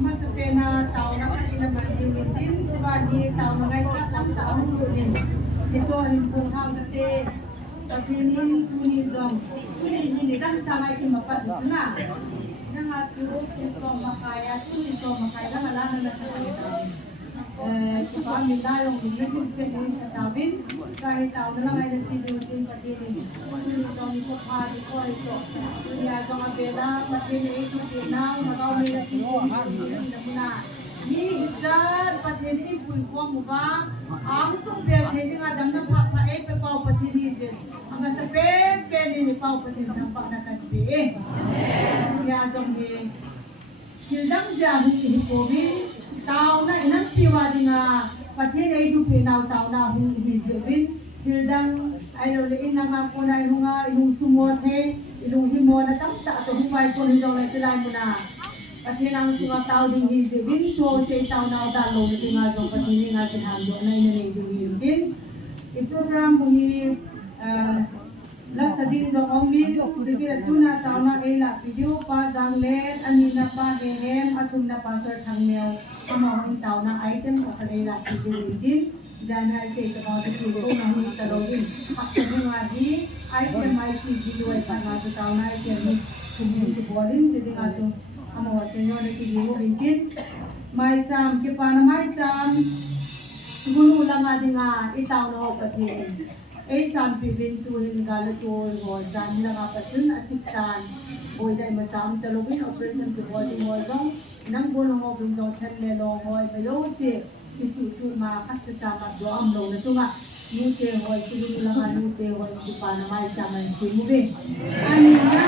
Mas pena tao na kanila din sebagi tao na ngay sa tao din. Ito ang punghang kasi paginin tunizong hindi kan sama yung mapat na. Nang aturo ito makaya wala na sa kanila. Kami yung nagsisilin sa tabin kahit tao na lang ay nagsisilin paginin. Tunizong ito pari ko ito. Kaya itong abela paginin ito sinaw magaw may nagsisilin na ni isar paginin pulko mo ba ang super hindi nga dam na papae pe pau patinisin ang sa pe ni pau patin ng panakatbi kaya itong Sildang jahu hipobin tao na inang piwa di nga pati na ito pinaw tao na hung hizibin sildang ayaw liin na nga po na yung sumote yung himo na tamta at humay po nito na sila mo na pati na ang mga tao din hizibin so say tao na dalo ito nga so pati ni nga kinahando na inanay i-program mo ni Last din sa omid, sige na tuna tao na ila video pa zanglen anina pa gehem atum na pasor thangmeo amawang tao na item ka kanila video din dana say about the video na ni talogin hakto nga di item ay video ay pa na tao na item ni bolin sige nga so amawang senyo na video din may sam ke pa na may sam siguro lang nga din nga itaw na pati sampai pintuin galatul mo dan lang apatun at sitan boy dai masam talogin operation to body mo dong nang bolong mo bindong thanle long hoy belo si isu tu ma khat ta ma do am lo na tunga nute hoy silu lang nute hoy di pa na mai saman si mo be ani na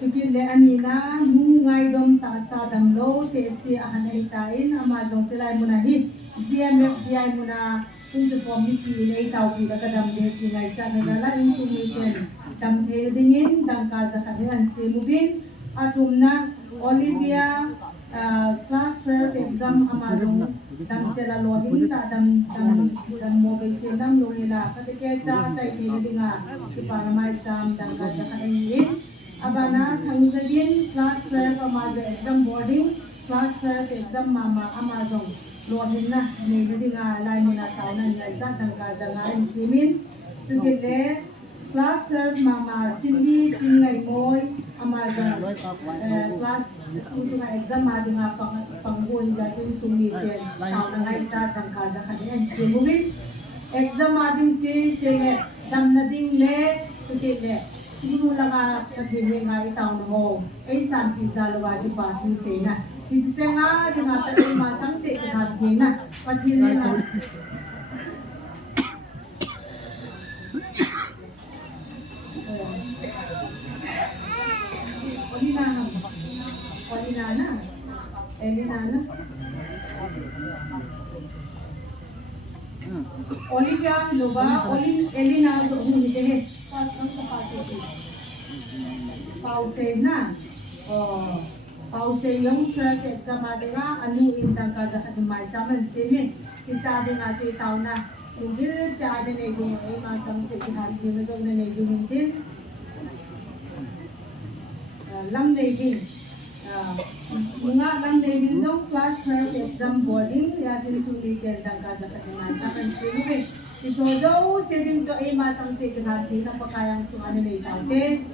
Sugile anina nungay dom ta sa damlo te si ahanay tain amadong silay mo na hit GMFDI mo na kung sa committee nila itaw kita kadamdet nila isa nagala information damdel dingin dang kaza kanilang simubin atum na Olivia class 12 exam amadong dang sila lohin ta dam mo base dam lo nila katiketa sa itili nga ipanama exam dang kaza kanilang abana thangzagin class 12 amadong exam boarding class 12 exam mama amadong Lohin na, may nga alay mo na tao na nila isa, tangkaza nga ang simin. Sugile, class 12, mama Cindy, Chingay Moy, amaga, class, kung nga exam, madi nga pangbuhin dati sumitin, tao na nga isa, tangkaza ka din. Simuhin, exam mading sige, dam na ding le, sugile, siguro lang nga sabihin nga itaw na mo, ay sampi sa luwadi pa, hindi na. Sisi nga dengan tadi macam cek dengan Cina, pasti na. Elinana. Olivia, Loba, Elina, hindi pasang kapasok. Pause na. Oh. Pause yung church exam nga anu indang kada kadimay saman simin isa din natin itaw na ugil ta adin ay yung ay masam sa ihan din na daw na din din lam din mga lam din yung class 12 exam boarding ya din sulit indang kada kadimay saman simin ito daw sinin to ay masam sa ihan din na pakayang suanan na itaw din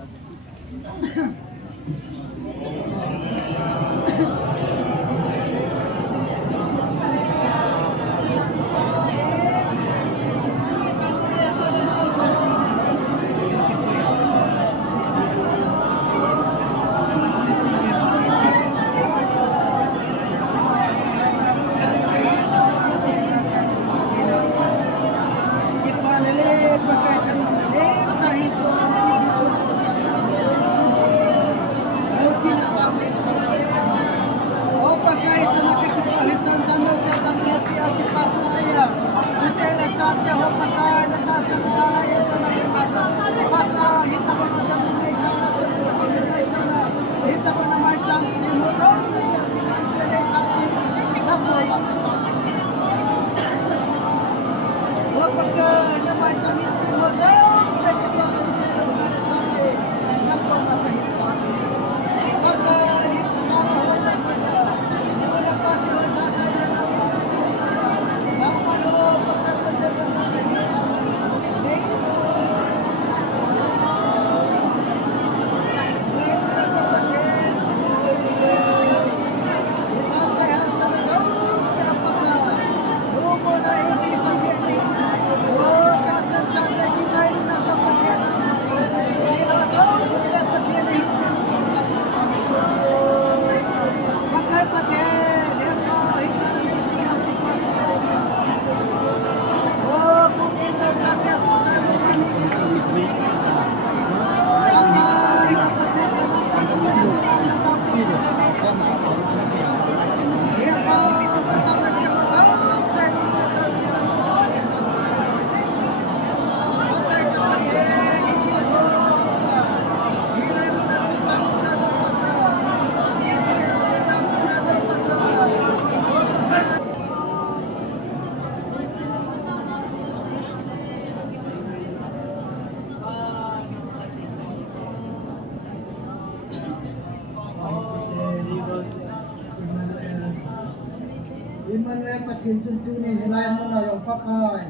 Immanuel Patin Suntuni Hilay Muna yung pakay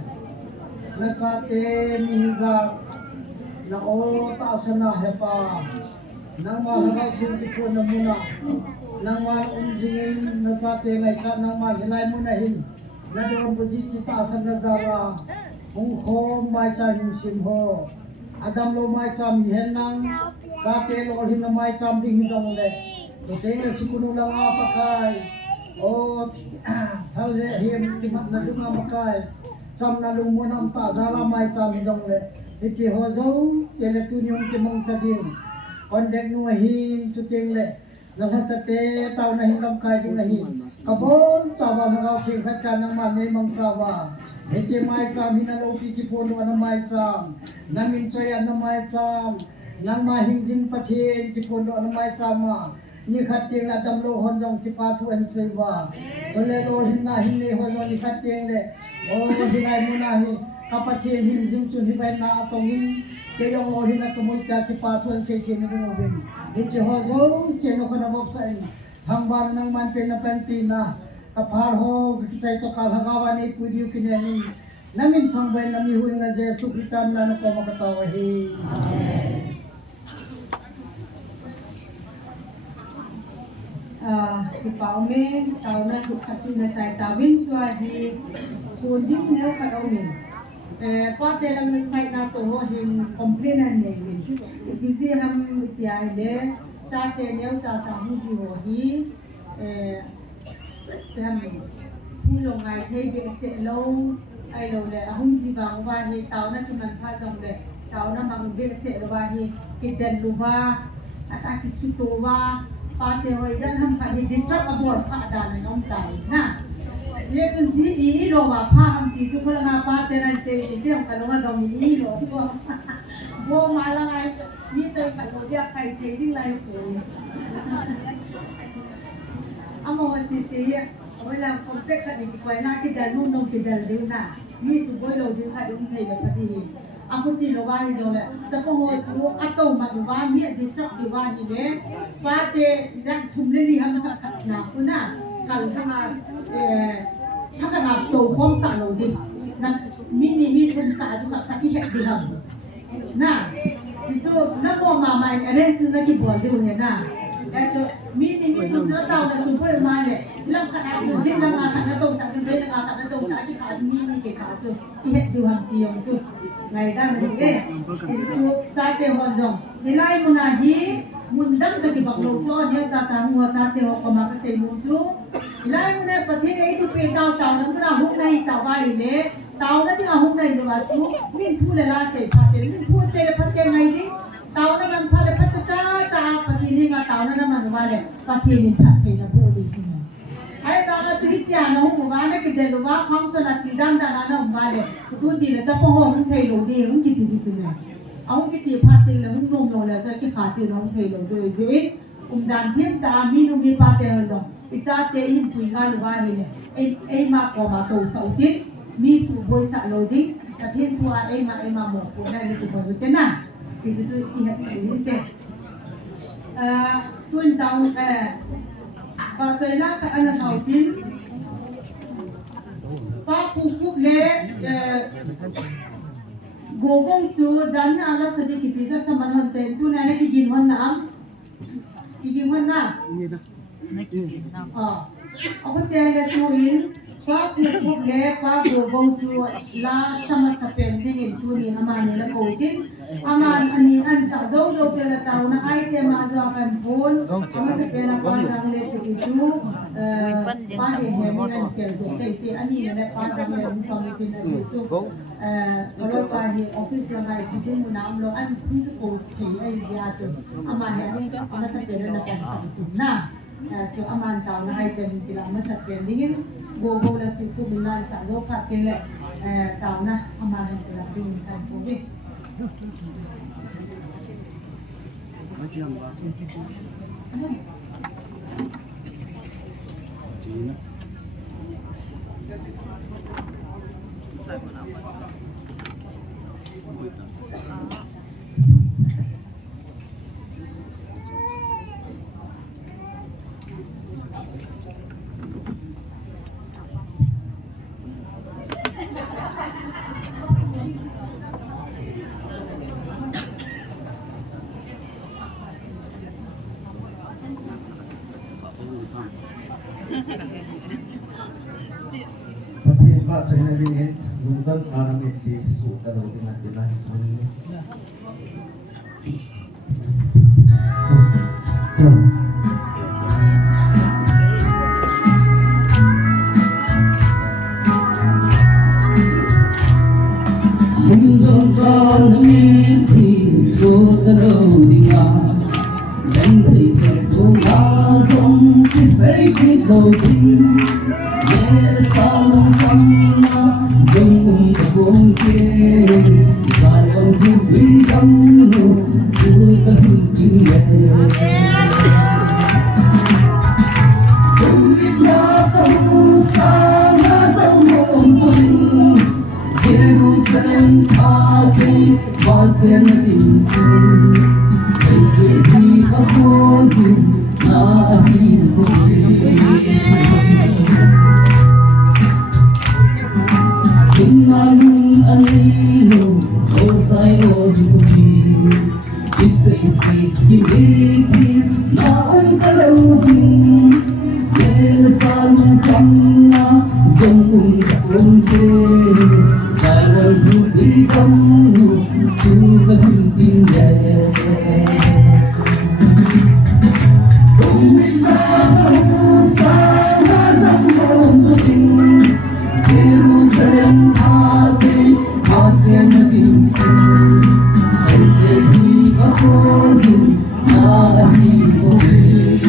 Nasate Mihizak na o taasan na hepa nang maharaw sinti po na muna nang maunjingin nasate laika nang mahilay munahin na doon bujiti taasan na zara kung ho may cham simho adam lo may cham hihen nang sate lo hin na may cham ding hizang ulit tuting na sikuno lang apakay o hal him timak na dunga makay cham na lumo ng ta zara may cham hizang ulit iti hozo yele tunyong timong chading kondek nuahin suting le nalasate tao na hingam kay ding lahin kabon tawa mga king kachan ng manay mang tawa iti may cham hinalo kikipuno ng may cham namin choyan ng may cham nang mahingjing pathin kipuno ng may chama ni khating na damlo honjong kipatu en sewa tole lo hinna hinni honjong ni khating le o hinay munahi kapatid hinjing chun hibay na atongin kayong o hinna kumuita kipatu en se kini ngobin iti hozo cheno kana bobsain hambal ng manpen na penpina kapar ho kisay to kalhagawan ni pudiu kinani namin pangbay na mihuing na Jesu Kristo na ko makatawahi amen si Paumen, tao na katu na tayo tawin siya di kundin na kadawin. Pati lang na site na to yung komplainan niya yun. Ikisi ham itiyay le, sa atin niya sa tamu si Hodi, pulong ay tayo sa long, ay lo le, ahong si bang wahi, tao na kimanpadong le, tao na mangbili sa wahi, kidan luba, at akisutuwa, pati ho idan ham ka disturb abor kha dan nong tai na le kun ji I ro ba pha ham ti su kula ma pati ran se ti om ka lo ga mi I ro ko bo ma la ngai ni tai ka lo ya kai te ding lai ko amo si ya wala complex ni ko na ki dan nu nong ki dan de na ni su bo lo din ka dum thai la pati aku ti lo ba ni do le ta ko ho tu ato ma do ba mi disturb di ba ni le pate dan thum le ni ham ka na ku na kal ka ma ta ka na to khom sa lo di na mi ni mi thum ta ju ka ki het di ham na ji to na ko ma ma ren su na ki bo di ho na eto mi ni mi thum na ta na su ko ma le lam ka na ji na ma ka na to sa ki be na ka na to sa ki ka mi ni ke ka ju ki het di ham ti yong ju ngày ta mình nghe itu sate hojong nilai munahi mundang bagi baklok so dia ta tamu sate ho ko maka se muju nilai munai pathe itu pe tau tau na pura huk nai tau ba le tau na dia huk nai ba chu min thu le la se phate min thu se le phate ngai di tau na man phale phate cha cha pathe ni ga tau na man ba le pathe ni phate na bo di sin ai ba ga tu hitya na hu ba na ki de lo ba kham so na chi dang da na na ba le tu di le ta po ho mun thai lo di mun ki ti di tin ông cái tiệp phát tiền là không nôm rồi là cái khả tiền ông thầy rồi rồi dễ đàn thêm ta mi nôm mi phát tiền rồi cái giá tiền hình chỉ ngang được vài này em mà có mà tổ sáu tiết mi sủ bôi sạ rồi đi là thêm thua em mà một cuộc này thì còn được thế nào thì tôi đi học cái gì chứ tuân tàu và rồi là cái anh học tiếng và phục lệ gogong chu jan na ala sadi kiti sa saman honte tu na ki gin hon na am ki gin hon na ako te le tu in pa puk le pa gogong chu la sama sa pending in tu ni amani la ko tin aman ani an sa zo zo te la taw na ai te ma zo kan bon ama sa pena pa sang le tu tu pa he he mi na ke zo te ani ne pa sang le mu pa mi tin na chu kalau pahi office langai kita munam lo an itu ko thei ai dia chu ama ya ni ama sa pena na kan sa na so aman ta na hai pen tila ama sa pen dingin go la si ku milan sa lo ka kele ta na ama na tila ding kan ko bi macam apa? Cina. Pati Pak saya nabi Guntan orang itu suka dengan dengan sebenarnya. Guntan orang itu suka dengan dan kita suka som kisah kita Salam kamna jung bong ke salam bui kamno sukan tinggal Dunia kamu sana zamon sun Jerusalem ake basen dinsu Kaise di kapozi nahi Singalung alino Ozay ojubi Isi kiniki Naong kalawin Yesalung kamna Zongkung kakunte Kawal budi kamu Suka tinggal Kumita kamu Sana zamon suting Jerusalem ate Asen dinsu Kaise di kapozi nahi hobi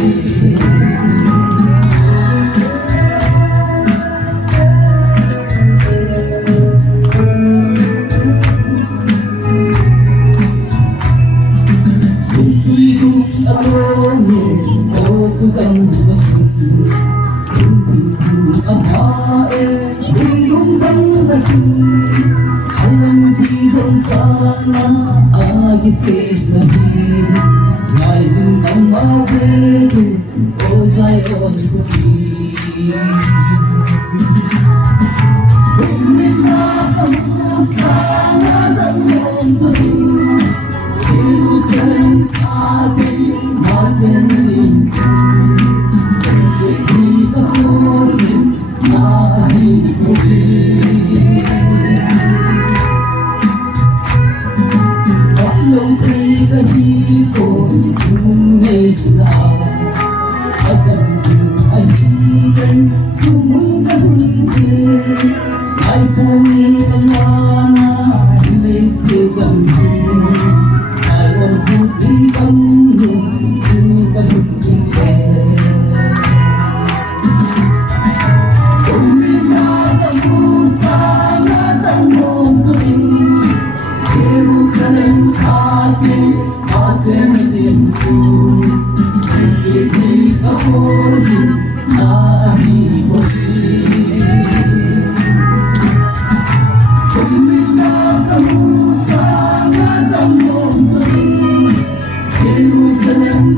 Jerusalem,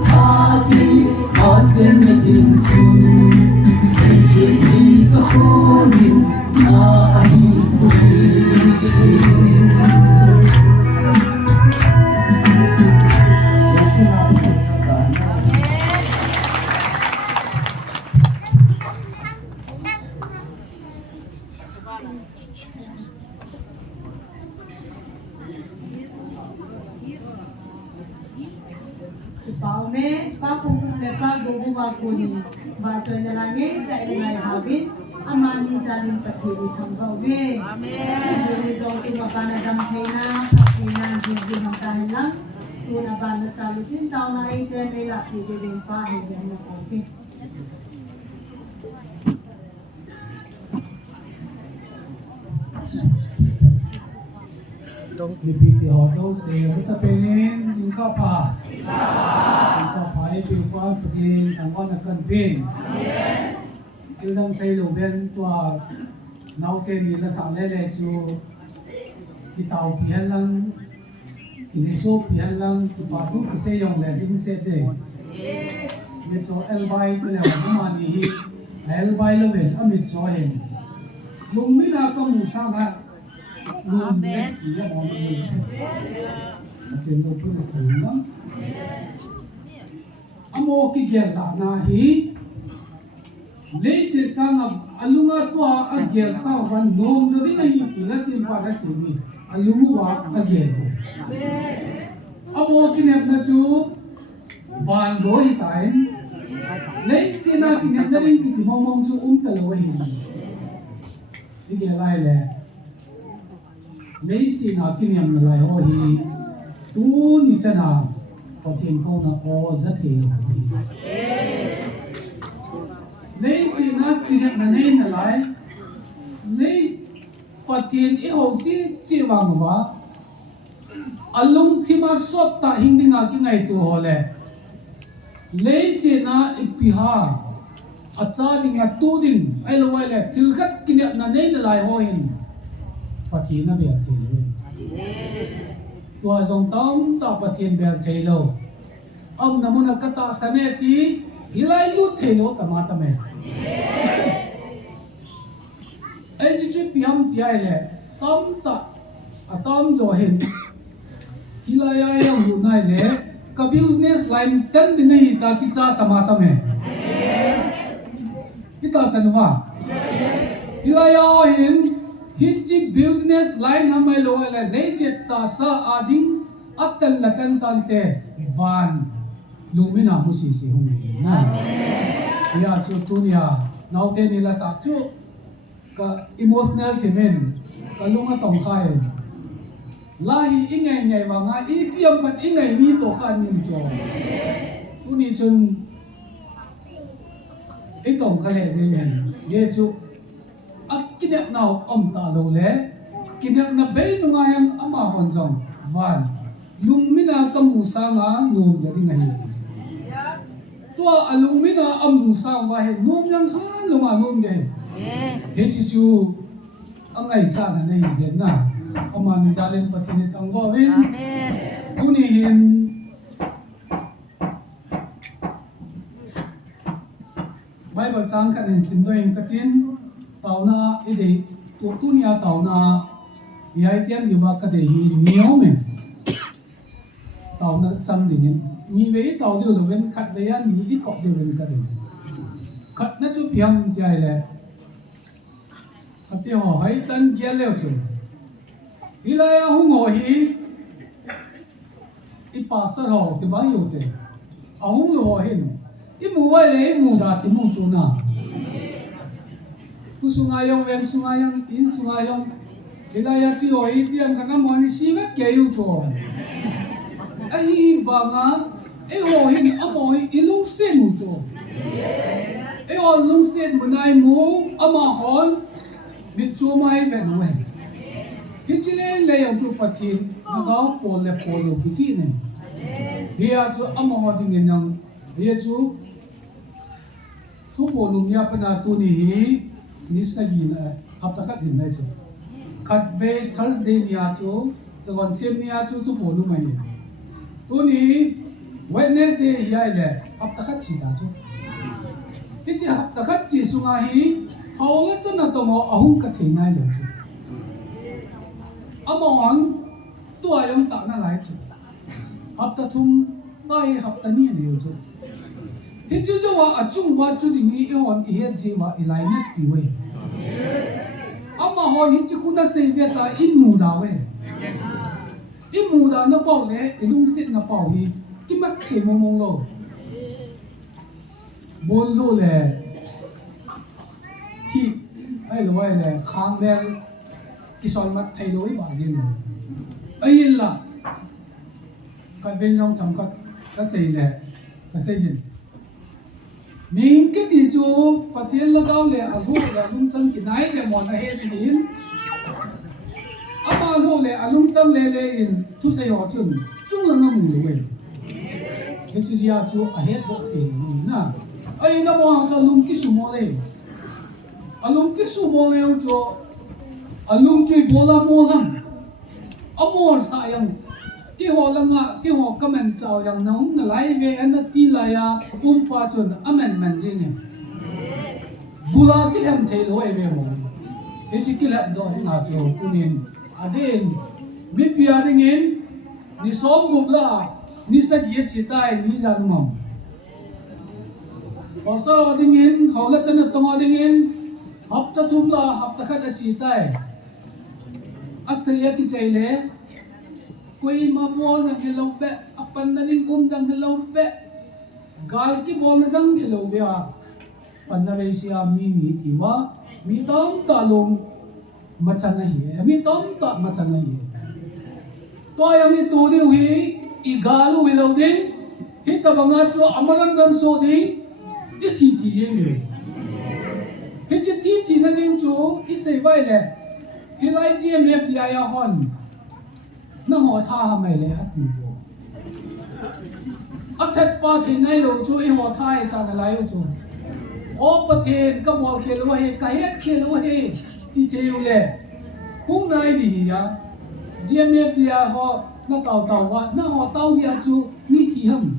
Pakung lepa gugu wakuni baca langit dari ngai habit amani zalim pathiri thambauge amen diri dong tu bapana dam thaina pathina jinji hamtahilang tu na bana salutin tauna ite mela ki de pa he na oke Dipiti hoto se sa pelin yung kapa. Yung kapa ay piupan pagin ang wana kanpin. Yung lang sa ilo ben tua naute nila sa lele chu kitaw pihan lang iniso pihan lang ipatu kasi yung leving sete. Medyo elbay ko na kumanihi elbay lo ben amit sohin. Lumina ka musa nga Amen. Amo kigel na hi leise sang alunga tua agel sa wan nom do ri nahi tila sim para simi alungu wa agel amo kinep na chu ban do hi time leise na kinep na rin kiti momong chu talo hi igel ai le lấy xin à kinh nghiệm là lại hồi tu như thế nào có thiên câu là có rất nhiều lấy xin à kinh nghiệm là nên là lại lấy có thiên ý hậu chỉ vàng quá alung thì mà suốt ta hình định à cái ngày tu hồ lệ lấy xin à ipiha cha định à tu định ai lo ai lệ thiếu khát kinh nghiệm là nên là lại hồi Pati na bel thelo. Tua zong tam ta patien bel thelo. Namuna kata saneti hilai lut thelo tamata me. Ai chu piam tiai le tam ta atam jo hin hilai ai yang lu nai le ka business line tan ding hi ta ki cha tamata me. Kita sanwa. Hilai ai hin Hitchik business line hamay lo ala leiset ta sa ading atal lakan tante van lumina musisi humi na ya chu tunia naute nila sa chu ka emotional themen kalunga tong khai lahi ingay ngay mga itiam kat ingay ni to kan nim cho tuni chun itong kale din ye chu kinep nào ta lo le kinep na bay no nga yang ama hon jong van lumina kamusa nga num jadi ngai to alumina amusa wa he num yang ha lo nga num de he chi chu angai cha na nei zen na ama ni zalen patini tang go win amen uni hin Bible chang kan in sim doing katin tàu na ide tu nia tàu na yai tiam yu ba ka de hi niao me tàu na cham ding ni ve tàu de lo ven khat de ya ni i kop de ven ka de khat na chu piam jai le ati ho hai tan kia leo chu hilaya hu ngo hi i pastor ho ke ba yu te ahung lo hin i mu wa le mu da ti mu chu na tu sungayong wen sungayong in sungayong ilaya chi oi tiam ka mo ni simet ke yu cho ai ba nga e ho hin amoi ilung sen mu cho e o lung sen munai mu ama hon mit chu mai ven wen kichile le yong chu pathin ga pol le polo ki ki ne dia chu ama ho ding nang dia chu thu po num ya pana tu ni hi ni sagi na aptakat din na chu khat be Thursday niya chu sawan sem niya chu tu polu mai tu ni Wednesday ya le aptakat chi da chu ki chi aptakat chi sunga hi hawla chana to mo ahung ka theinai le chu amon tu ayong ta na lai chu hapta thum bai hapta ni ne chu hi chu chu wa achung wa chu ding ni on i het ji wa ilai net pi we ama hon hi chu kuna se ve ta in mu da we in mu da na pau le ilung sit na pau hi ki mat ke mo mong lo bồn lu lệ thì ai lo ai lệ khang đen cái soi mắt thay đổi bà điên ấy là cái bên trong thầm cái xây lệ cái xây dựng mình cái gì chú phát triển là cao lệ ở thu là lung chân cái này thì mọi người hết thì mà thu lệ ở lung chân lệ thu xây họ chun chung là ngâm mù rồi cái chú gì chú ở hết bộ thì nè ấy nó mua cho lung cái số mồ lệ ở lung cái số mồ lệ cho ở lung chơi bola ở mồ sai yang cái họ là ngã cái họ comment chào yang nóng là lại về anh đã ti lại à pha chun amendment gì này bula cái hem thấy lỗi về mồ cái chỉ cái làm đó thì nào rồi tu nên à đến biết bia đi nghe ni xóm gục là ni sẽ giết chỉ tay ni ra đúng không có sao đi nghe họ là chân là tông đi nghe học ta thum là học ta khác chỉ tay asliya ki chaile koi ma bol na hello pe apan na ning dang hello pe gal ki bol na jang hello be a pan na re sia mi ti wa mi tam ta lom ma chan na hi mi tam ta ma chan na hi to ya mi tu ni wi i galu wi lo din hi ta banga chu amalan gan so di i thi ye mi hi chi thi na jing chu i sei vai le hi lai GMF dia ya hon na ho tha ha mai le ha tu bo athat pa the nai ro chu i ho tha ai sa na lai chu o pa the ka bol khel wa he ka het khel wa he ti the yu le hu nai di ya GMF dia ho na tau wa na ho tau dia chu mi thi ham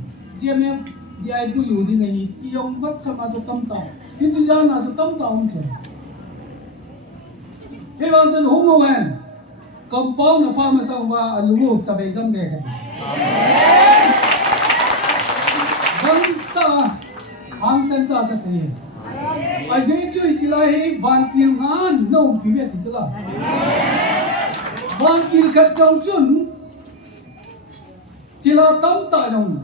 GMF dia bu lu di ngai i yong wat sa ma tu tam tau tin chi ja na tu tam tau chu hy vọng chân hùng ngô hèn cầm bóng là pha mà xong và lũ hụt sẽ bị găm đề găm ta hàng sen ta cái gì ai dễ chui chỉ là hi van tiền ngàn nông bị biết thì chứ là van tiền cắt trong chun chỉ là tấm ta trong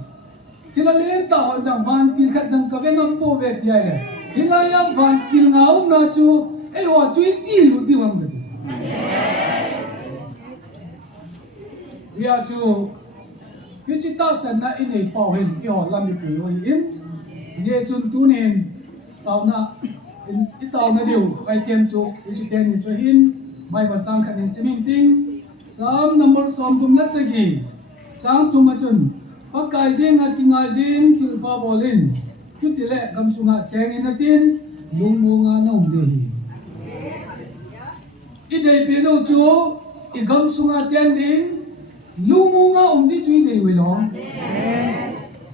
chỉ là lên ta hoàn chẳng van tiền cắt trong cái ngâm bộ về thì ai đấy hi là yang van tiền ngáo na chu ai hoa chui ti lu ti wang được ya chu cái chữ ta sen na in ei pau hin ki ho lam ni pi oi in ye chun tu nen tao na in ti tao na diu ai tem chu cái chữ ten ni chu hin mai ba chang khan in simin ting sam number som tum la segi chang tu ma chun pa kai jing a tinga jin thil pa bolin chu ti le gam sunga cheng in a tin lung mu nga na um de hi i dei pe no chu i gam sunga chen ding lung mu nga di chui dei wi long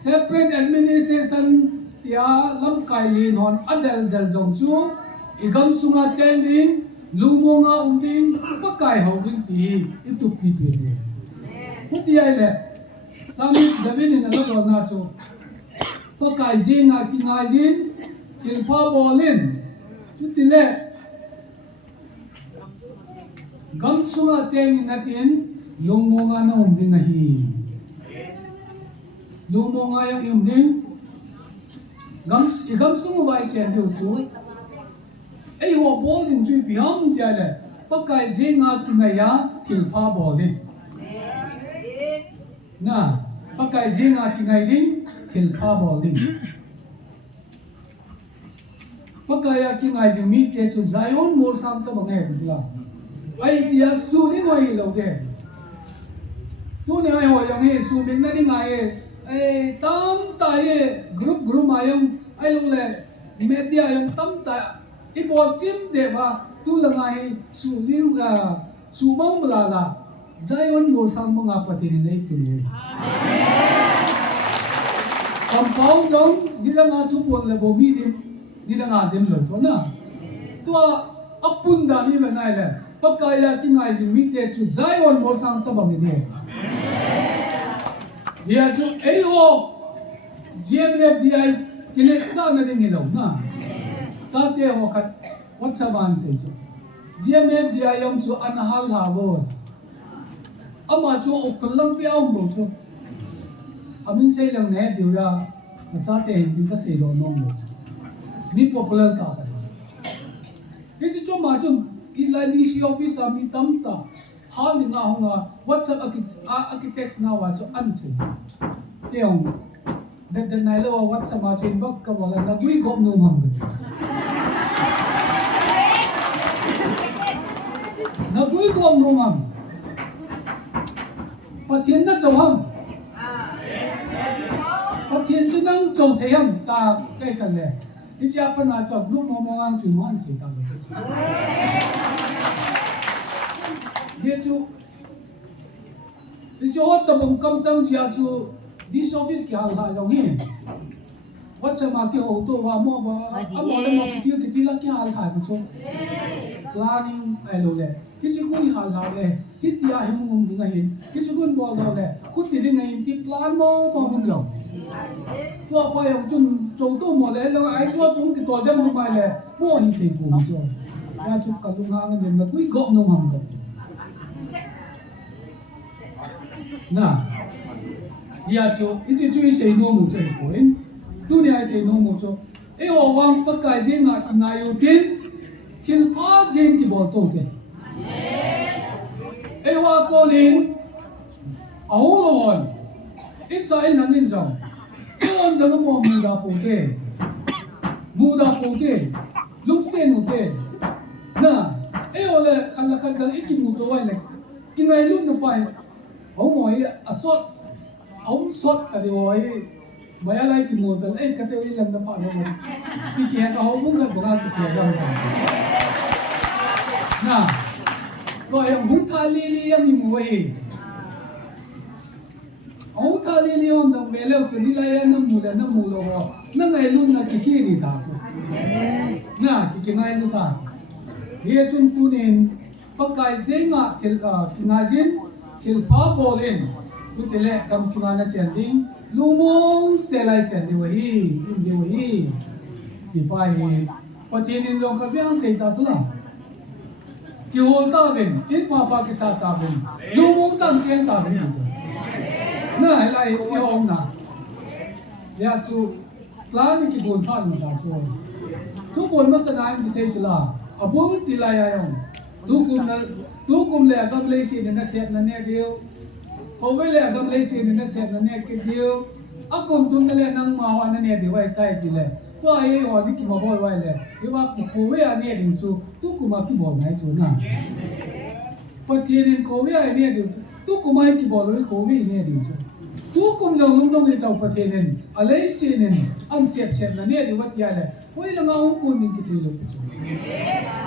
separate administration tia lam kai lin hon adel del jong chu i gam sunga chen ding lung mu nga ding pa kai ho ding ti i tu pi pe de hu ti ai le sami davin in ala do na chu pa kai jing a ki nga jin til pa bolin chu ti le gam sunga chen in atin lung mo nga na ding na hi lung mo nga yung ding gam sunga vai chen diu chu ai ho bol din chui biang dia le pa kai je nga ki nga ya til pha bol din na pa kai je nga ki ngai din til pha bol din pa kai ya ki ngai jing mi te chu zion mor sam ta bangai tu la ai dia su ni ngoi lo de tu ne ai ho yang he su min na ni ngai ai tam ta ye group ayam ai lo le media ayam tam ta i bo chim de ba tu la ngai su liu ga su mong la la zion mor sam ma pa ti nei tu ni kampong dong di la nga tu pon le bo mi dim di la nga dim lo to na tu apun da mi ba nai le pakaya ki ngai jing mi te chu zion mor sam ta bang ni dia chu ai ho GMF dia kile sa na ding lo na ta te ho khat wat sa ban se chu GMF dia yom chu an hal ha bo ama chu okul lang pi aum bo chu amin sei lang ne diu ya ma cha te hin ka sei lo nong bo mi popular ta ta he chi cho ma chum isla ni si office a mi tam ta hal ni nga honga whatsapp architects na wa cho an se keong the nai lo whatsapp ma chen bak ka wala na gui gom nu ham na gui gom nu ham pathian na chawang pathian chu nang chaw theyam ta kai kan le ti cha pa na chaw lu mo mo ang chu man se ta ye chu ti cho ta bom kam chang chia chu this office ki hal ha jong hi what sama ki ho to wa mo ba a mo le mo ki la ki hal ha chu planning ai lo le ki chu ko hal ha le ki tia hi mo ngum nga hin ki chu kun bo lo le ku ti ding ngai ti plan mo hum lo to pa yong chun chou to mo le lo ai cho chung ki to jam mai le mo hi te ku cho ya chu ka lu nga ngen na ku go no ham ka na ya chu ichi chui sei no mu chai ko en tu ni ai sei no mu cho e o wang pa kai je nga ki na yu tin kin a jen ki bo to ke e wa ko lin a ho lo won in sa in nan in jong e on da mo mu da po ke luk se nu ke na e o le kan la kan ikin mu to wai le ki ngai lu na pai ho moi a sot ông sốt là điều ấy bây giờ lại thì một tuần ấy cái tiêu lần đó phải không thì kia có ông muốn gần của anh thì kia gần nè rồi ông muốn thay li em thì mua gì ông thay li ông đồng về lâu thì đi lại nó mua rồi nó ngày luôn là cái kia đi ta chứ nè cái ngày luôn ta hiện chúng tu nên bắt cái gì ngã thì ngã gì thì phá bỏ lên tu tele kam chungana chending lumong selai chendi wahi imdi wahi ipai patin in long kabyang seita sula ki holta ben in papa ke sath ta ben lumong tam chen ta ben na lai ki om na ya chu plan ki bon phan ta chu tu bon masanain ki sei chula abul tilaya yong tu kum le kam le si na set na ne dio Ôi lẽ gam lấy xin nó xem nó nghe cái điều, à cùng tuân cái lẽ năng mà hoa nó nghe điều vậy tay thì lẽ, tôi ấy họ đi kiếm mà bồi vậy lẽ, nhưng mà cô với anh nghe đình chú, tôi cũng mà kiếm bồi ngay chú nào, phát triển đến cô với anh nghe điều, tôi cũng mà kiếm bồi với cô với nghe điều chú, tôi cũng lòng lòng đi tàu phát triển đến, à lấy xin đến, anh xem nó nghe điều vậy lẽ, ôi là ngao cũng mình cái điều chú,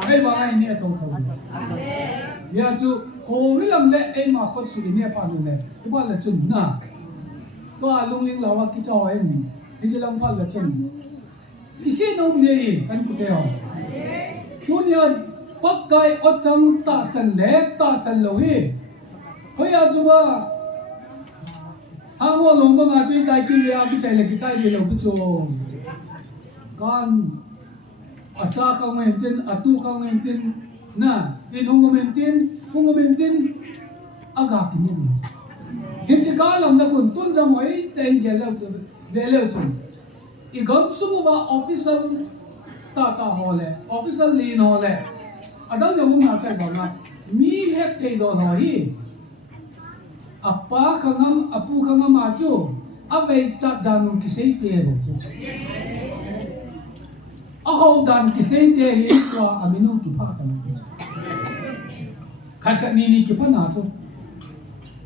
ai bảo anh nghe tàu tàu, ya chú cô với làm lẽ em mà con suy nghĩ pa luôn lẽ, cái bao là chun na, qua lung linh lão cái trò em, cái gì làm bao là chun, cái khi nông này anh cũng thấy không, chú nhà bắt cái ở trong ta sân lâu hi, bây giờ chú à, hàng hoa lồng băng à chơi cái kia cái chạy là cái chạy gì lâu cái chỗ, con, ở cha không nghe tin, ở tu không nghe tin, na tin không maintain aga kini hin si kalam na kun tun jam oi ten gelo chun I gam sumu ba official ta hole official lean hole adal na na kai ba na mi het te do hi appa khangam apu khangam ma chu avei cha danu ki sei te ro chu a ho dan ki sei te hi ko aminu ki pha kan khát nini ki pa na chu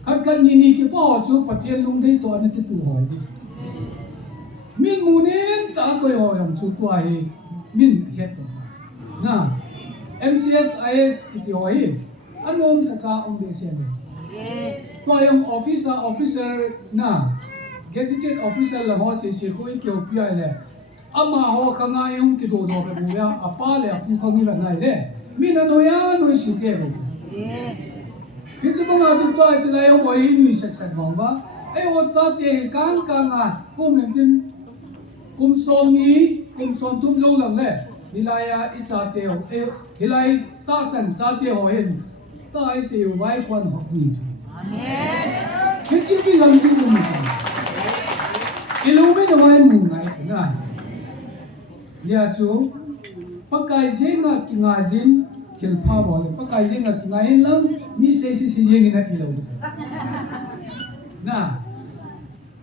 khát nini ki pa chu pathian lung dei to na ti tu hoi min munin ta ko yo yam chu tu ai min het na MCS IS ki ti hoi anom sa cha om de sian to yam officer na gazetted officer la ho se ko ki o pi ai le ama ho khanga yung ki do do pe bu ya apa le apu khangi la nai le min no ya no shi ke ro cái số mga chúng tôi chỉ là yêu mọi người sạch sạch mỏng ba, ai ở xa tiền càng à, cùng mình tin, cùng son tung lâu lắm lẽ, đi lại ít xa tiền, đi lại ta sẵn xa tiền hỏi hình, ta ai sẽ vay quan học gì, cái chuyện gì làm gì cũng được, cái lúc bây giờ vay mù này thế nào, ya chu pakai zinga kingajin kilpa bol pakai zinga kingain lang ni si yeng na kilo na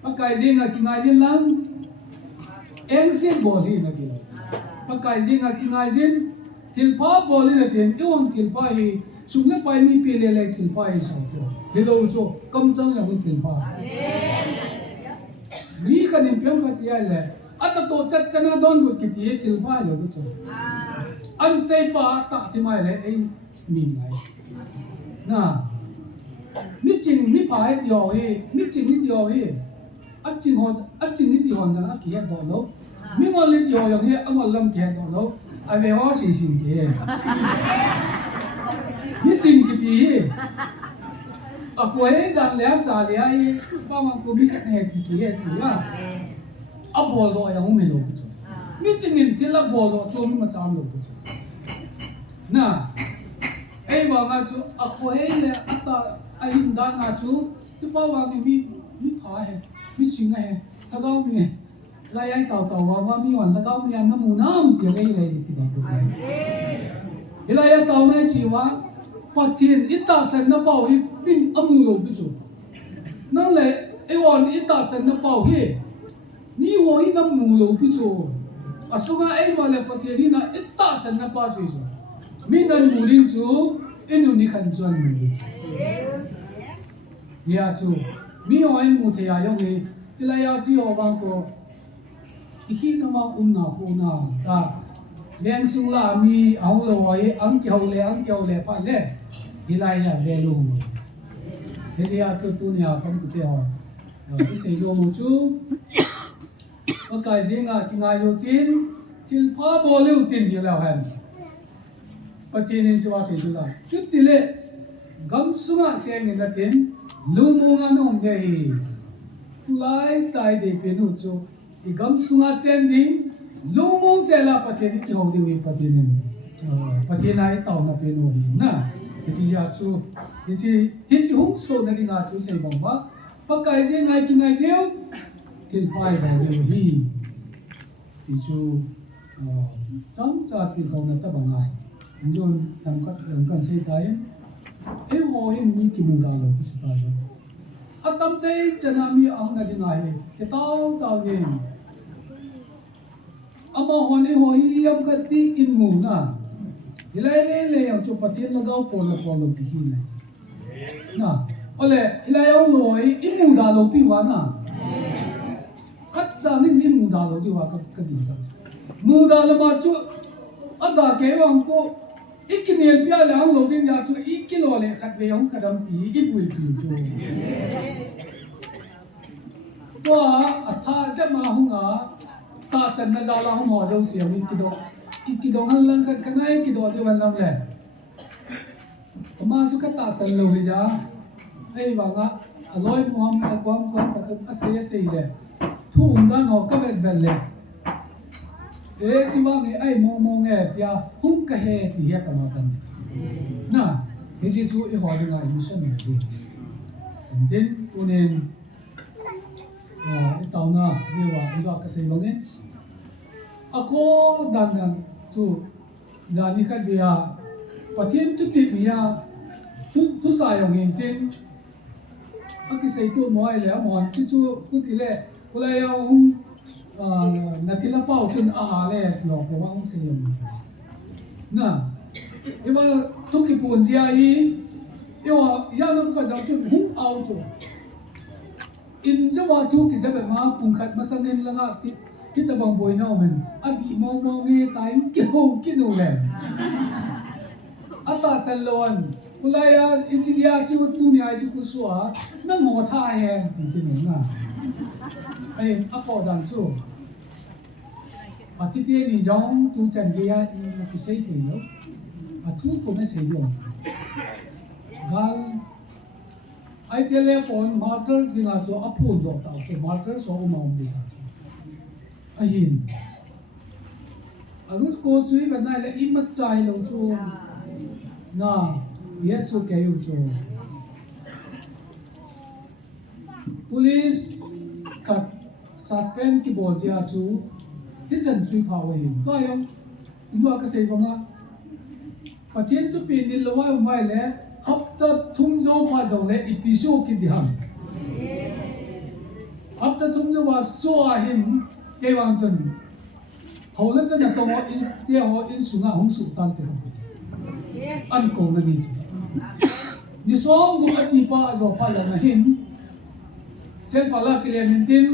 pakai zinga kingajin lang engsin bol hi na kilo pakai zinga kingajin kilpa bol na tin yung kilpa hi sumla pai mi pele le kilpa hi so cho hilo cho kam chang ya kilpa ni ka nim pyam ka sia le ata to tat chana don bu ki ti kilpa lo cho an sei pa ta ti mai le ai mi lai na mi ching mi pa ai yo hi mi ching ni yo hi a ching ni ti hon na ki he do lo mi ngol ni yo yo he angol lam ki he do lo a ve ho si si ke mi ching ki ti a ko he dan le cha le ai pa ma ko mi ka he ki he ti ya a bo lo ya ho me lo mi ching ni ti la bo lo cho mi ma cha lo na ai wa nga chu a ko he le ata ai hin da nga chu ti pa wa ni mi pha he mi ching he ta gao mi lai ai tao tao wa mi wan ta gao mi an na mu nam ti le le ti da ko ai lai ai tao mai chi wa pa tin ita san na pao hi bin amu lo bi chu nang le ai wan ita san na pao hi ni wo hi na mu lo bi chu a su ga ai wa le pa ti ni na ita san na pa chu mi nan mu ling chu inu ni khan chuan mu ya chu mi oi mu the ya yong hi ti la ya chi ho bang ko iki na ma na ko na ta leng sung la mi ang lo ai ang kyau le pa le hilai ya le lu he ji ya chu tu nya kam tu te ho ti sei lo mu chu ka kai jinga ki ngai yo tin til pha bo lu tin hi la han patinin chuwa sei chu la chu ti le gam sunga cheng in la tin lu mu nga nom de hi lai tai de pe nu chu i gam sunga chen ding lu mu se la patin ki ho de wi patinin patinai tau na pe nu na ti ya chu ti hi chu hung so na ringa chu sei bang ba pakai je ngai ki ngai deu til pai ba de hi ti chu cham cha ti ho na ta banga John tangkat sei tai ai ho in mi ki mun ga lo ku ta jo atam te chana mi ang na ding ai ke tao ge ama ho ni ho hi yam ka ti in mu na hilai le yang chu pathin la gao po lo ti hi na ole hilai au lo i mu da lo pi wa na kat cha ni mu da lo di wa ka di sa mu da la ma chu ada ke wang ko ikinel pia le ang lo ding ya chu ikilo le khat ve yong kadam ti i pui pi chu to a tha ja ma hunga ta san na za la ho mo do sia mi ki do hal lang kan kanai ki do de wan lam le ma chu ka ta san lo hi ja ai wa nga aloi muhammad kwam ka chu ase le thu da no ka vel le chỉ vang ai mò nghe bia hung cái hè thì hết tao cần na cái gì chú ý hỏi được ngay mission này đi đến cho nên tao na điều cái cái gì bằng ấy ako dan chú giờ đi cái bia và thiên tu tị bia tu sai ông hiện tin cái gì tu mọi lẽ mòn chú tu tị lẽ có lẽ ông natila pau chun a le lo ko wa se yom na iwa to ki pun ji ai iwa ya nam ka jang chun hung au chu in ja wa tu ki ja ma pung khat ma sangen la nga ki ta bang boy no men a di mo nge tai ki ho ki no le ata san lon kulaya in ji ya chu tu ni ai chu ku suwa na mo tha he ti ni na ai a ko dan chu a ti te ni jong tu chan ge ya ni ki sei the lo a thu ko na sei yo gal ai telephone markers dinga chu a phun do ta chu markers so ma um di a hin a rut ko chui ba nai le i mat chai lo chu na yes so ke yu chu police kat suspend ki bol ja chu ที่จันทรีพาวเองก็ยังอินวัวก็เสียบังอ่ะประเทศทุกปีนี้เราว่าไม่แล้วฮับตะทุ่งโจพาจงเลยอีพิโซกิดหังฮับตะทุ่งโจว่าสัวหินเกวังจนเขาเล่นจะเนี่ยตัวอินเดียว่าอินสุนัขหงสุตันเตะอันโกงนั่นเองนี่สองกุอติปะจะพาลงมาหินเส้นฟ้ากิเลมินติน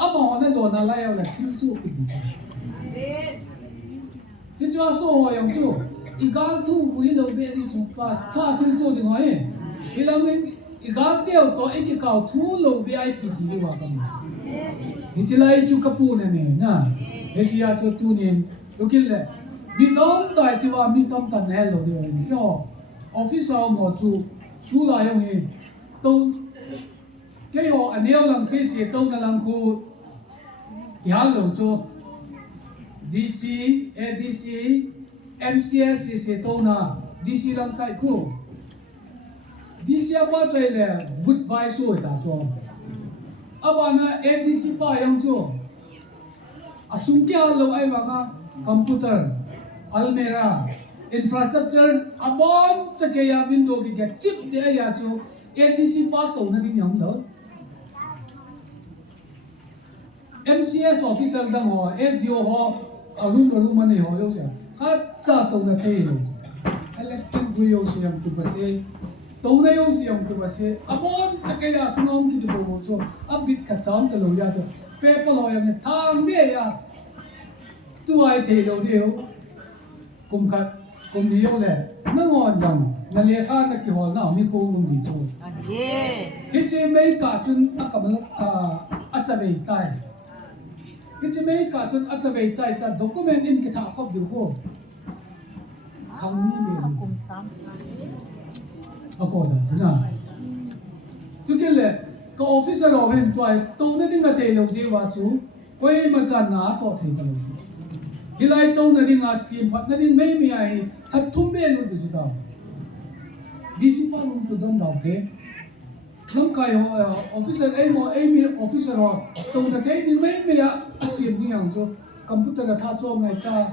อามาหัวนั่นจะน่าไล่เอาเลยทิ้งสู้กินที่จะสู้อย่างจู่อีกการทุ่งวิ่งเราเบี้ยที่สุดว่าถ้าทิ้งสู้ถึงไงอีหลังนึงอีกการเดียวตัวเอกเขาทุ่งเราเบี้ยไอ้ที่ดีกว่ากันนี่จะไล่จู่กับปูนั่นเองนะเฮียจะตู้เนี่ยลูกเลยมีน้องตายจีว่ามีน้องตันแน่เราเดียวนี่ก็ออฟฟิศเอาหมดจู่ไล่ยังไงต้องแค่อันนี้เราเสียต้องกำลังคูยาลงจู่ DC ADC MCS เสียต้องนะ DC ลังไส้คู DC apa tu le wood vai so ta jo apa na ADC pa yang jo asungkya lo ai wa computer almera infrastructure abon chake ya window ki get chip de ya jo ADC pa to na ding yang lo MCS officer dang ho ADO ho room mane ho yo sa kha cha to na te lo electric buyo siam tu base tàu này ông siêu tu bác sĩ, abon chắc cái là xuống ông kia tu bố cho, abit khát chán tu lâu ya cho, paper lo yang thang đi ya, tu ai thấy lâu điều, cùng khát, cùng đi yêu lệ, nó ngon rằng, nó lẽ khá là kiểu nào mi cô cùng đi thôi. Cái gì mấy cả chân ta cầm ăn chả về tay, cái gì mấy cả chân ăn chả về tay ta document in cái thằng khóc điều cô, không như vậy. Ako dah, tu na. Tu kile, ka officer rohen tuai, tong na ding ate lo je wa chu, koi ma chan na to thei ta lo. Hilai tong na ding a sim phat na ding mai mi ai, hat thum be lu du da. Disi pa lu tu don dau ke. Long kai officer ai mi officer ho, tong na ke ding mai mi a sim ni yang chu, computer la tha cho ngai ta,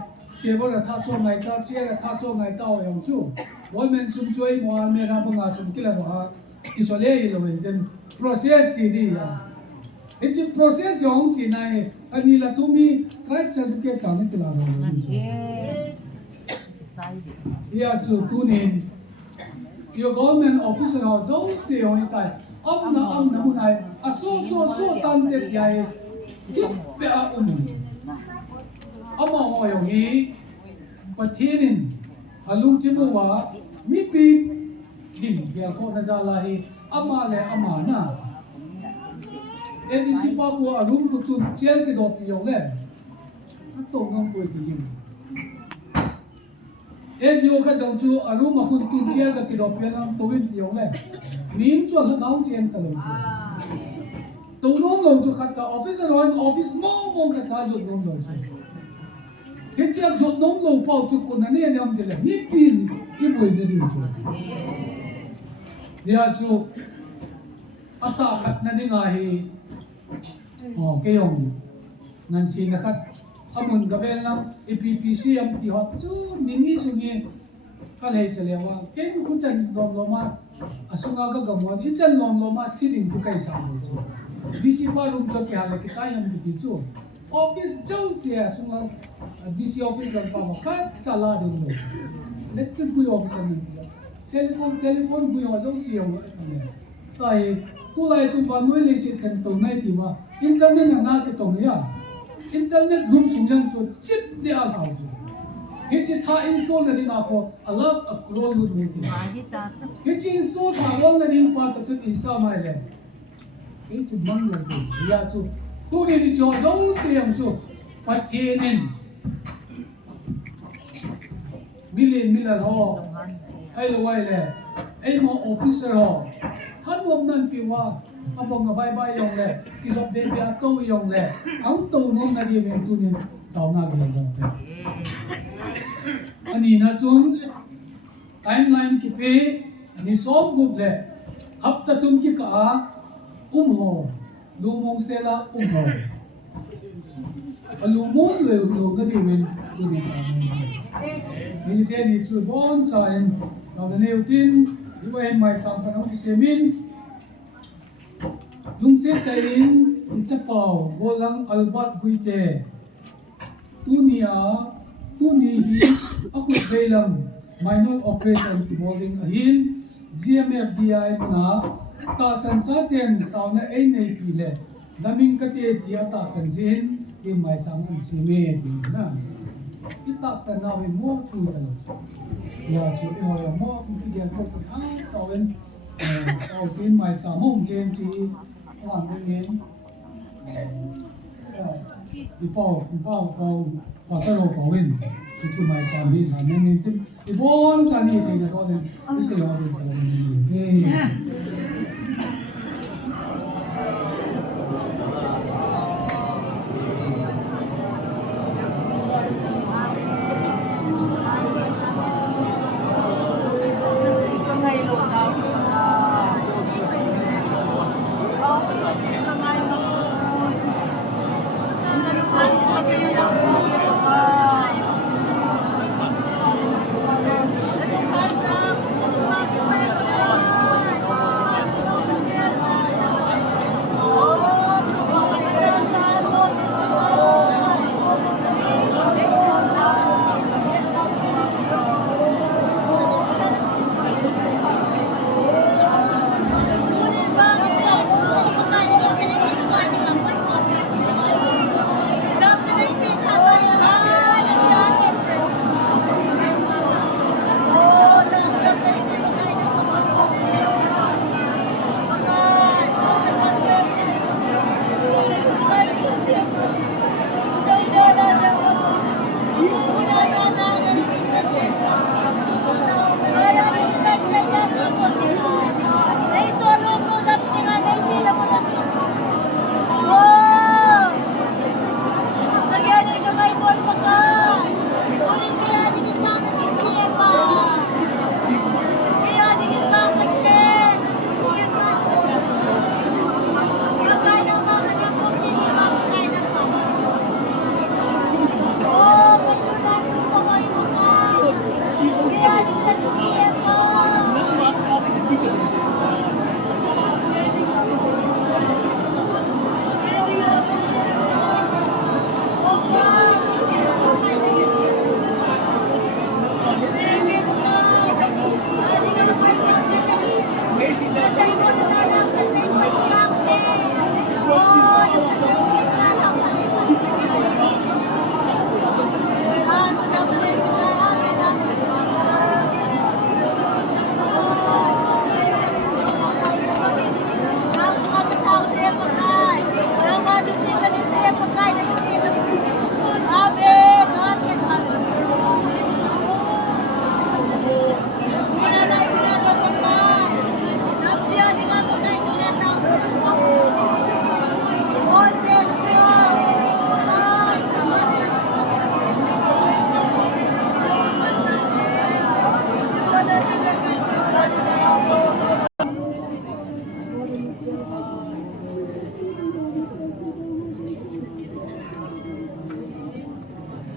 table la tha cho ngai ta, chair la tha cho ngai ta yang chu. Government sum joy mo me ra ba nga sum kila ba isole lo den process si di ya e process yong chi nai ani la tu mi right certificate sa ni kila ro ya chu tu nin your government officer ho do se yong tai am na mu nai a so tan de ya e kip pe a ama ho yong ni pathinin alung timu wa mi pi din bel ko na zala hi ama le ama na edi si pa ko alung tu tu chel ki dot yo le to ngom ko ki yin edi o ka jong chu alung ma kun tu chel ka ki dot pe na to win yo le min chu ha gaung chen ta lo to nom lo chu kha cha officer on office mo ka cha ju nom lo chu cái chiếc ruột nóng lầu bao chục con này anh em kêu là nhít pin cái mùi này đi chú, giờ chú, asa cắt này đi ngay, cái ông, ngân xin là cắt, amun gặp em lắm, EPPC em thì họ chú nini sungi, cái này sẽ là cái cũng chân lom loma, sunga cái gầm hoa, cái chân lom loma sitting cũng cái sao rồi chú, đi xin qua room cho cái hàng cái trái em cái chú. Office jauh sia sungai DC office dan pama kan salah dulu. Electric buyo office ni. Telefon buyo jauh sia orang. Tapi kulai tu bangun lesi kan tu naik tiba. Internet nak ke tu ya. Internet room sunjang tu chip dia tahu. Hici tha install dari aku alat upload dulu ni. Hici install tha awal dari apa tu isa mai le. Hici bang lagi. Dia tu. Tu ni di jauh jauh siang tu, patenin, milan ho, ai lawai le, ai mo officer ho, han wam nan piwa, abang ngabai bai yong le, kisah bebia tu yong le, ang tu nom na dia tu ni tau na dia yong le. Ani na chun timeline kipe, ani som group le, hafta tum ki ka ho. Lumong sela umho alumon le lo na di wen ku ni ta ni te ni chu bon cha en na ne utin di wen mai cham pa no di semin lung se kain isa pau bolang albat guite tunia tuni hi aku belam minor operation involving ahin GMFDI na ta san sa ten ta na ai nei pile naming kate dia ta san jin in mai sang si me din na kita san na we mo tu ta ya chu mo ya mo ku ti dia ko ta ta wen au tin mai sa mo gen ti wan wen di pau ko pa sa ro ko wen ti mai sa ni sa ni ti bon sa ni te ko den ti se ya ro sa ni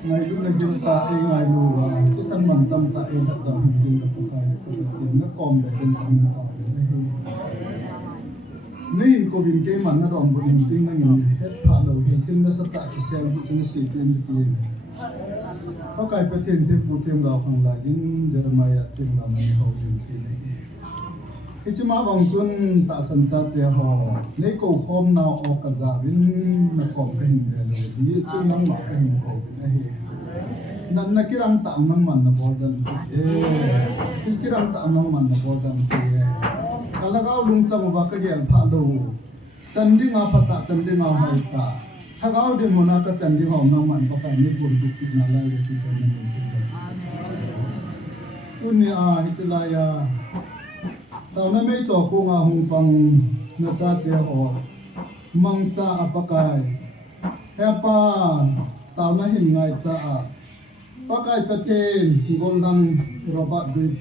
ngay lúc này chúng ta ai ngay lùa cái sân mặn tâm ta ai đặt đầu hình dungกับใครก็เป็นนักกองแบบเป็นทำต่อนี่ก็บินเกมันน่ารอมบนหิ้งนั่งอยู่เฮ็ดผ่าเราเห็นขึ้นนักสตาร์เซลล์จุดนี้สี่เป็นปีเพราะการประเทศที่พูดเทียมเราข้างหลังยิ่งเยอรมันเทียมเรามันเขาอยู่ที่ไหนที่จะมาบางจุนตาสัญชาติเดียวในกูคอมนาวออกกระจาวินนักกองกันหินเลยที่จุนนั่งหมากกันหินเขาเป็นไอ้นั่นนักกีฬาต่างนั่งมันนะบอลดันที่กีฬาต่างนั่งมันนะบอลดันสิkalau kau lungcang ubah kegiatan palu, candi ngapata candi ngahai ta, kalau dia mana ke candi ngau naman pakai ni pun bukti nalai itu kan dunia itulah ya, tahun ini cokku ngahung pang ngecat dia mangsa apakai, apa tahun ini ngai caa, pakai petin golong robot duit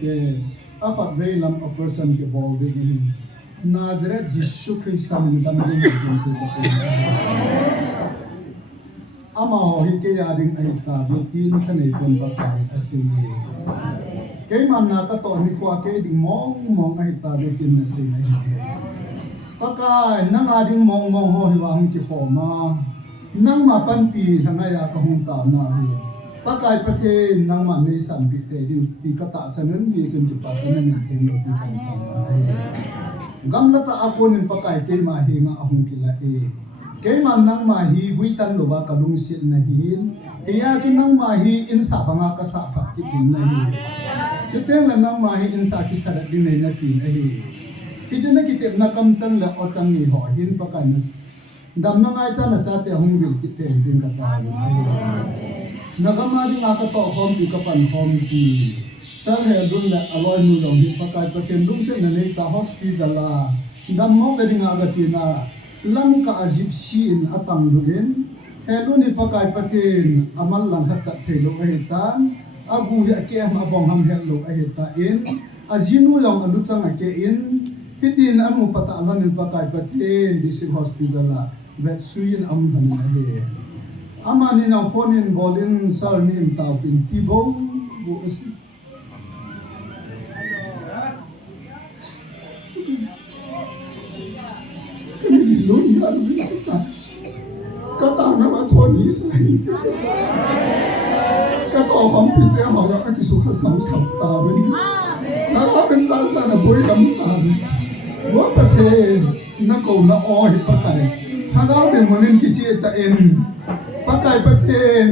apa dalam operation ke bawah ini Nazaret Yesus Kristus mendampingi kita. ama hi ke ya ding ai ta bu tin khane pon ba kai asin ni ke man na ta to ni kwa ke ding mong mong ai ta bu tin na sin ai pa kai na nga ding mong mong ho hi wa hung ki ho ma nang ma pan pi thanga ya ka hung ta na hi pa kai pa ke nang ma nei san bi te di ti ka ta sanan ni chun ki pa kan ni theng lo ti kan ta ai gam la ta akon in pa kai ke ma hi nga ahung ki la e ke man nang ma hi hui tan lo ba ka lung sit na hin e ya chi nang ma hi in sa pa nga ka sa pa ki tin na hi chu teng la nang ma hi in sa ki sa da din nei na tin a hi ki chen na ki te na kam chang la o chang ni ho hin pa ka na dam na ngai cha na cha te hung bil ki te din ka ta na ga ma ding a ka to hom ti ka pan hom ti sang he dun la aloi nu dong hin pa ka pa chen lung se na nei ta hospital la dam mo ga ding a ga ti na lang ka ajib sin atang luin helu ni pakai patin amal lang hat ta thelo ahitan agu ya ke ma bong ham helu ahita in ajinu yang alu chang ke in pitin amu pata lan pakai patin disi hospital la vet suin am han ahe amani na phone in bolin sar ni im tau pin tibo bu asi luôn nhận biết các tao nó mà thôi nghĩ sai các tao không biết để họ có cái số khác sống sống ta bên nó có bên ta sao là bôi đấm ta bố bạch thế nó cầu nó oi bác cái thằng đó bên mình nên cái chuyện ta in bác cái bạch thế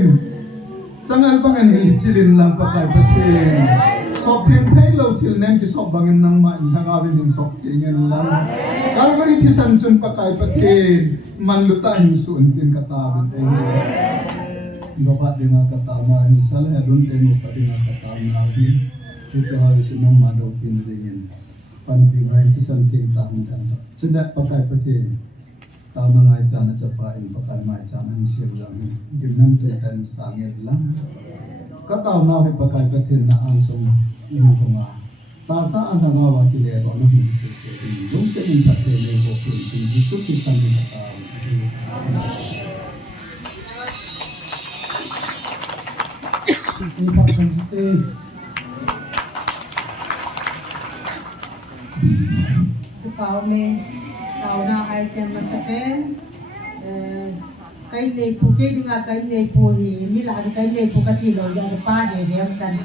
chẳng ai bằng anh hình chỉ lên làm bác cái bạch thế sọc thêm thấy lâu thì nên cái sọc bằng anh năng mạnh thằng đó bên mình sọc thì nhân lắm kalvari ki san chun pakai patke man luta hin su tin kata ben babat dengan kata na ni salah adun tenu dengan kata na hi kita harus nang mado pin dengan pan pingai ti san ke ta kan sudah pakai patke ta mangai jana chapa in pakai mai jana sir lang gimnam te kan sangir lang kata na hi pakai patke na ansong ina konga ta sa ang ngawa ki le ro na hi lung se min ta te le ho pin tin jisu ki san ni ta ni pa kan te tao me tao na ai tem ma tapen kai nei pu ke dinga kai nei pu ni mi la kai nei pu ka ti lo ya pa de ne kan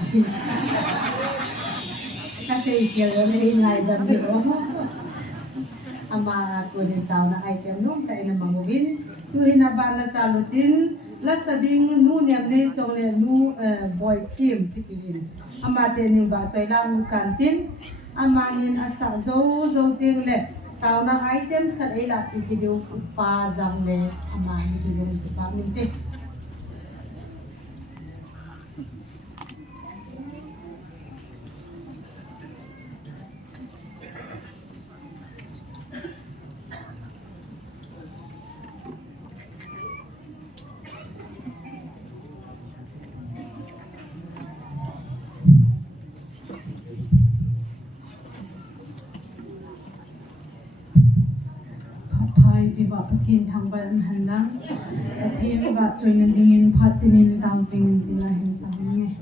kasi kaya na hinay dami o ang mga kunin tao na item nung tayo na mangubin tuhin na ba na talutin lasading nunyam na isong na boy team pitiin ang matin ba choy lang santin ang mangin asa zo ting le tao na items kan ay lati video pa zang le ang mangin video pa minti Iba patin thang ban hanlang patin iba choy nan dingin patinin tao singin tilahin sa hangye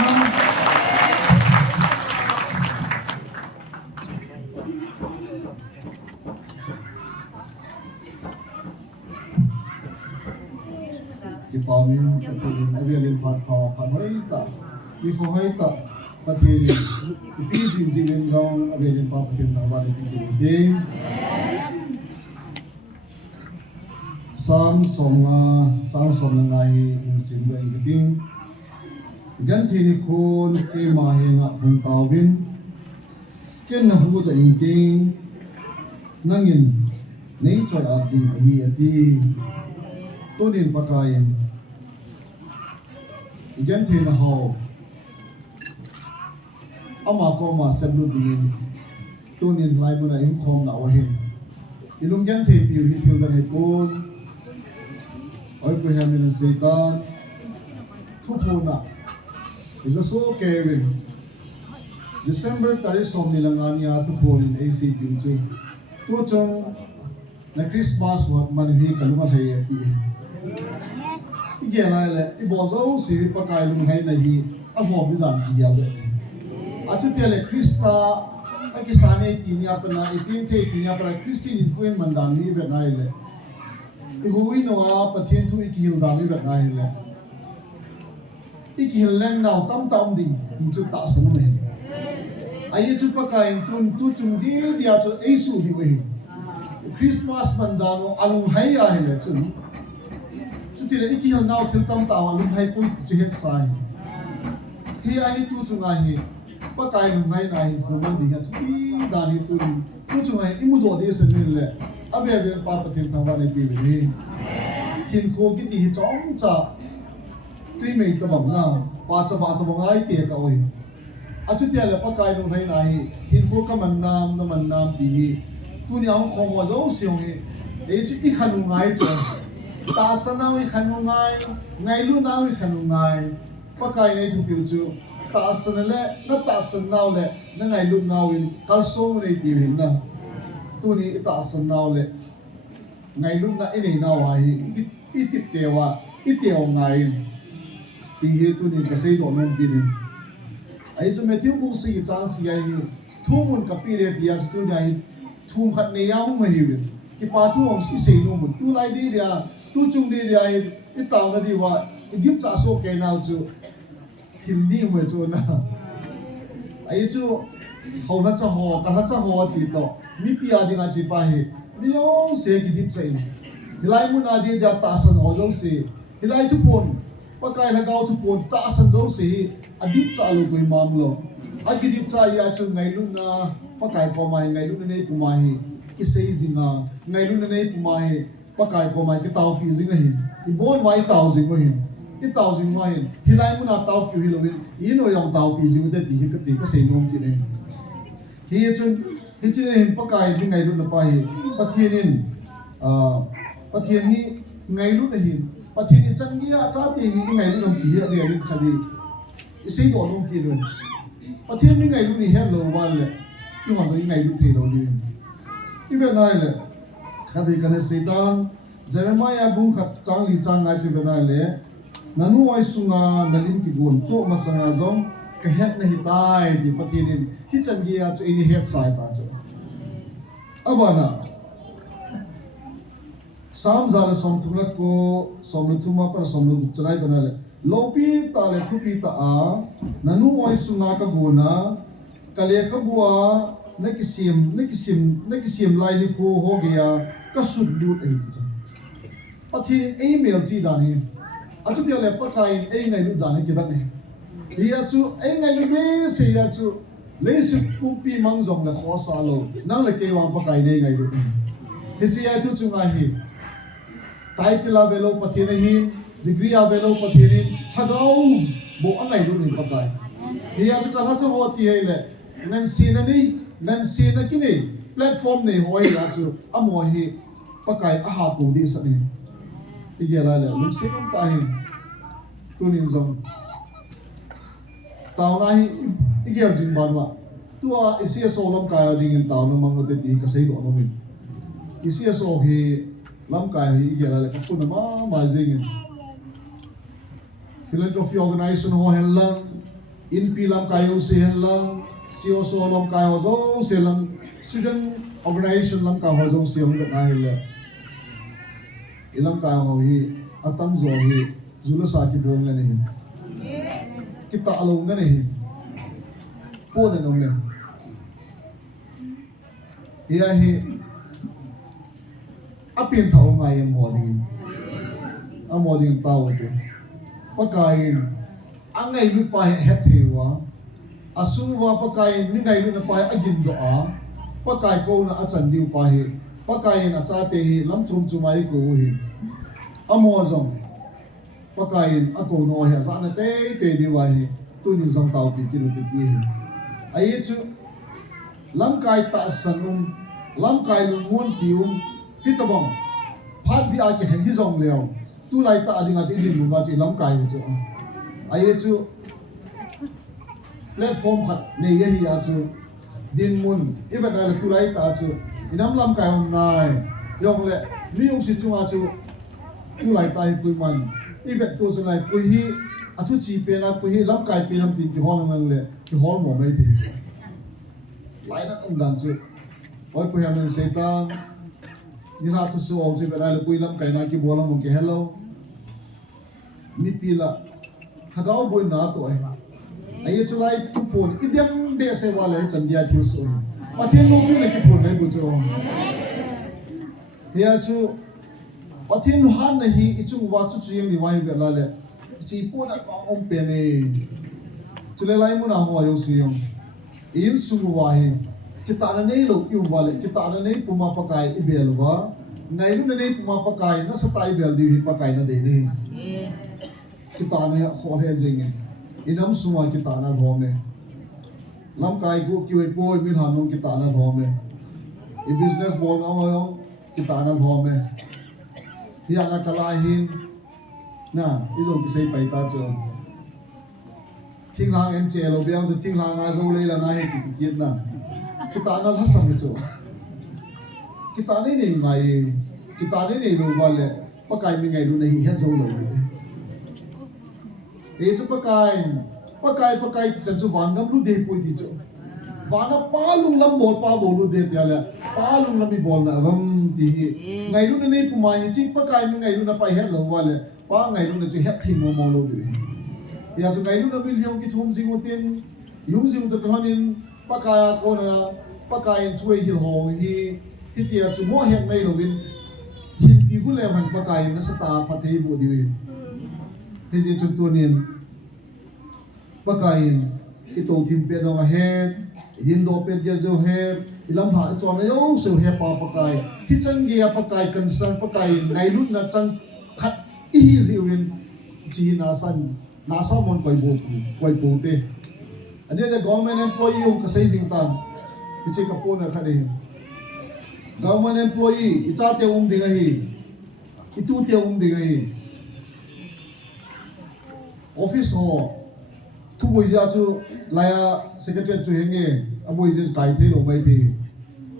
ที่ปามินประเทศเรียนผ่านพอผ่านไม่ตัดมีเขาให้ตัดประเทศที่สิ่งสิ่งหนึ่งเราเรียนผ่านประเทศต่างประเทศที่ดีสามสองงานอินสินเดอินดิ้งกันที่นี่คนที่มาเห็นบุญตาวินกันนะหูตัวอินดิ้งนั่งยินนี่ช่วยอาดีมีอาดีตัวนี้ปากายยันเทนหาวอามาก็มาเสด็จดีตัวนี้ไล่มาในอิมคอมดาวเห็นอีลุงยันเทปิวฮิฟิลกันให้คนไอ้พวกเขาเป็นเศษตาทุกคนน่ะ is a so Kevin December 31 nilang anyaทุกคน ACP จูตัวจงในคริสต์มาสมันฮีกันลุมาเฮียตีอีกอย่างไรเลยอีบอกเจ้าสิริปากายลุงให้ในฮีอ่ะบอกไม่ได้ที่ยาวเลยอาจจะเดี๋ยวเลยคริสต์ไอ้กิสานีที่นี่เป็นอะไรที่ที่นี่เป็นคริสตินคุยมันดังนี้แบบไหนเลยอีกหัวอินว่าประเทศทุกอีกฮิลดังนี้แบบไหนเลยอีกฮิลแรงดาวตั้มดิ่งที่จุดตาสนุนไอ้จุดปากายตุนจุงดีเดียวจุดเอซูดีกว่าคริสต์มาสมันดังอาลุงให้อะไรเลยจุดที่เลยอีกฮิลนาวถึงตั้มตาอาลุงให้ปุ้ยจุดเฮ็ดสายที่ไอ้ตุจุงไอ้ปากายลุงให้นายคนนั้นดีกันทุกดานีตุจุงไอ้อิมุดอดีสนิทเลยอาเบลปาปะเทนทางวันในปีนี้หินโคกิติจ้องจะตุยไม่ตะบังน้ำปาจะบาตะบังไอเตียกเอาไว้อาจุดเดียวเลยปากายลงให้นายหินโคก็มันน้ำปีตุนี่เอาของว่าเราเสียงเอจุอีขันง่ายจ้ะตาสนาวอีขันง่ายไงลู่นาวอีขันง่ายปากายในทุกผิวจูตาสนเล่นัตตาสนาวเล่นั่งไงลู่นาวอินกัลโซ่ในตีหินนะตัวนี้ตาสนาวเลยไงรุ่นนั้นไอ้เนี่ยนาวไอ้อีติดเทวะอีเทวไงที่เหตุตัวนี้ก็เสียดอกนั่นทีนี้ไอ้จุดเมื่อที่มุสีจางสีไอ้ทุ่มมันกับปีเรียดีอาตัวนี้ทุ่มขัดเนียมุ่งมาหิวที่ป้าทุ่มสีเสียนุ่มตัวไรดีเดียตัวจุงดีเดียไอ้ตาวนั่นดีว่ายิบจ่าโซเกนเอาจูทิมนี่เหมือนจูนะไอ้จูเขาน่าจะห่อกันน่าจะห่อติดต่อมีพิอาดิงาจิปาเหนี่ยองเสกิดิบใจฮิไลมุนาดีเดียตาสันเอาเจ้าเสฮิไลทุกคนปากายนักเอาทุกคนตาสันเจ้าเสอดิบจ่าลูกไปมามโลอากิดิบจ่ายาจุไงลุนะปากายพอมาไงลุนะเนี่ยพอมาอิเซจิงาไงลุนะเนี่ยพอมาปากายพอมาที่เตาฟิซิงาหินอีบอนไว้เตาจิงาหินที่เตาจิงาหินฮิไลมุนาเตาคิวฮิโลวินอีโนยองเตาฟิซิงาเด็ดที่กติกาเสนงกินเองที่จุนที่จีนเห็นปากายที่ไงรุ่นละไปประเทศนี้ประเทศนี้ไงรุ่นเห็นประเทศนี้จังเงี้ยจ้าตีไงรุ่นน้องตีเรียนคดีเสียดอกน้องกีด้วยประเทศนี้ไงรุ่นนี้เห็นโลวันเลยที่วันนี้ไงรุ่นเทโลนี่ที่เป็นไรเลยคดีกันเสียดานเจอมาอย่าบุ้งขัดจังลีจังไงที่เป็นไรเลยนั่นว่าสุงานั่นลิมกิบุนโตมาสังอาจงก็เห็นในหิตายที่ประเทศนี้ที่จังเงี้ยจะอินเห็นสายตาจ้ะAbana Samzala Somthunak ko Somluthuma para Somlu Chalai Banale Lopi Tale Thupi Ta A Nanu Oi Sunga Ka Guna Kaleka Bua Nakisim Lai Ni Ko Ho Gaya Kasud Lut Ai Pathin email Chi Dani Atu Dia Le Pakai Ai Ngai Lut Dani Kidak Ne Dia Chu Ai Ngai Lut Me Se Ya Chu lấy sự cung pi mang dòng là khó xa lâu năng là kêu hoàng phải này ngày được thì chỉ ai thu chung ai hi title avelo pathina hi degree avelo pathina thagau bo angai lu ni pakai hi ya chu kana chu hoti hai le ngan sin na kini platform nei hoi la chu amo hi pakai a ha ko di sa ni ti ya la le lu se kom ta hi tu ni zong tao này cái gì bạn mà tua isi so lam kaya dingin tao na mang ngote di kasay do no min isi so hi lam kaya hi gela le ko na ma zingin philanthropy organization ho hen lang in pilam kayo si lang COSO lam kayo zong silang student organization lam kayo zong silang dahil ilam kayo hi atam zo hi zula sa ki bong ngani kita alo ngani po na nong ne iya hi apin tao ngayon mo ding tao te pagkain ang ngayon pa hetewa asuwa pagkain ni ngayon na pa agin doa pagkain ko na atsan diw pa hi pagkain at sa ate lam chumay ko hi amo zong pagkain ako no hi sa na te diwa hi tunin zong tao ti kinuti hi ay chu lam kai ta sanum lam kai lung mun pium hitabong phat bi a ke hendi zong leo tu lai ta adinga chi din ba chi lam kai chu ai chu platform khat nei ye hi a chu din mun even la tu lai ta chu inam lam kai hom nai yong le mi yong si chu a chu tu lai ta hi pui man even tu chu lai pui hi a thu chi pe na pui hi lam kai pe nam tin ki hol nang le ki hol mo mai thi lai na ong dan chu oi pui han se ta ni ha tu su ong chi pe na le pui lam kai na ki bolam mo ki hello mi pila hagao boy na to ai ai chu lai tu phone idiam be se wala chandia thiu so pathian lo mi le ki phone mai bu chu ya chu pathian han na hi ichung wa chu chu yang ni wai be la le chi po na ong pe ne chu le lai mu na ho yo si yong in su wa hi kita na nei lo yu wa le kita na nei puma pakai ibel wa ngai lu na nei puma pakai na sa tai bel di hi pakai na de ni kita na ho he jing inam suwa kita na home lam kai gu ki we boy mi hanong kita na home i business bol na ho kita na home hiya na kalahin na izo ki sei pai ta cho thing lang en che lo biang thing lang a zo le la na he ki ki na kita na la sam cho kita ne ngai kita ne lo wa le pakai mi ngai lu nei he zo lo e chu pakai san chu wan gam lu de pui ti chu wana palung lam bol pa bol lu de ya la palung lam bi bol na ram ti ngai lu ne pu ma hi chi pakai mi ngai lu na pai het lo wa le pa ngai lu na chu het thi mo lo de ya chu ngai lu na bi liong ki thum jing utin yung jing to kanin pakai ko na pakai thui hi ho hi ti ya chu mo het mai lo win hin pi gu le han pakai na sa ta pathei bu di wi hezi chuntunin pakain ito thim pe no he yin do pe ge jo he ilam ha chon na yo so he pa pakai hi chan ge pakai kan sang pakai ngai lut na chang khat i hi zi win ji na sa mon koi bu te ane the government employee yung kasai jing tan ichi ka po na khade government employee icha te ding hi itu te ding hi office ho thu boi ja chu laya secretary chu henge aboi je kai the lo mai thi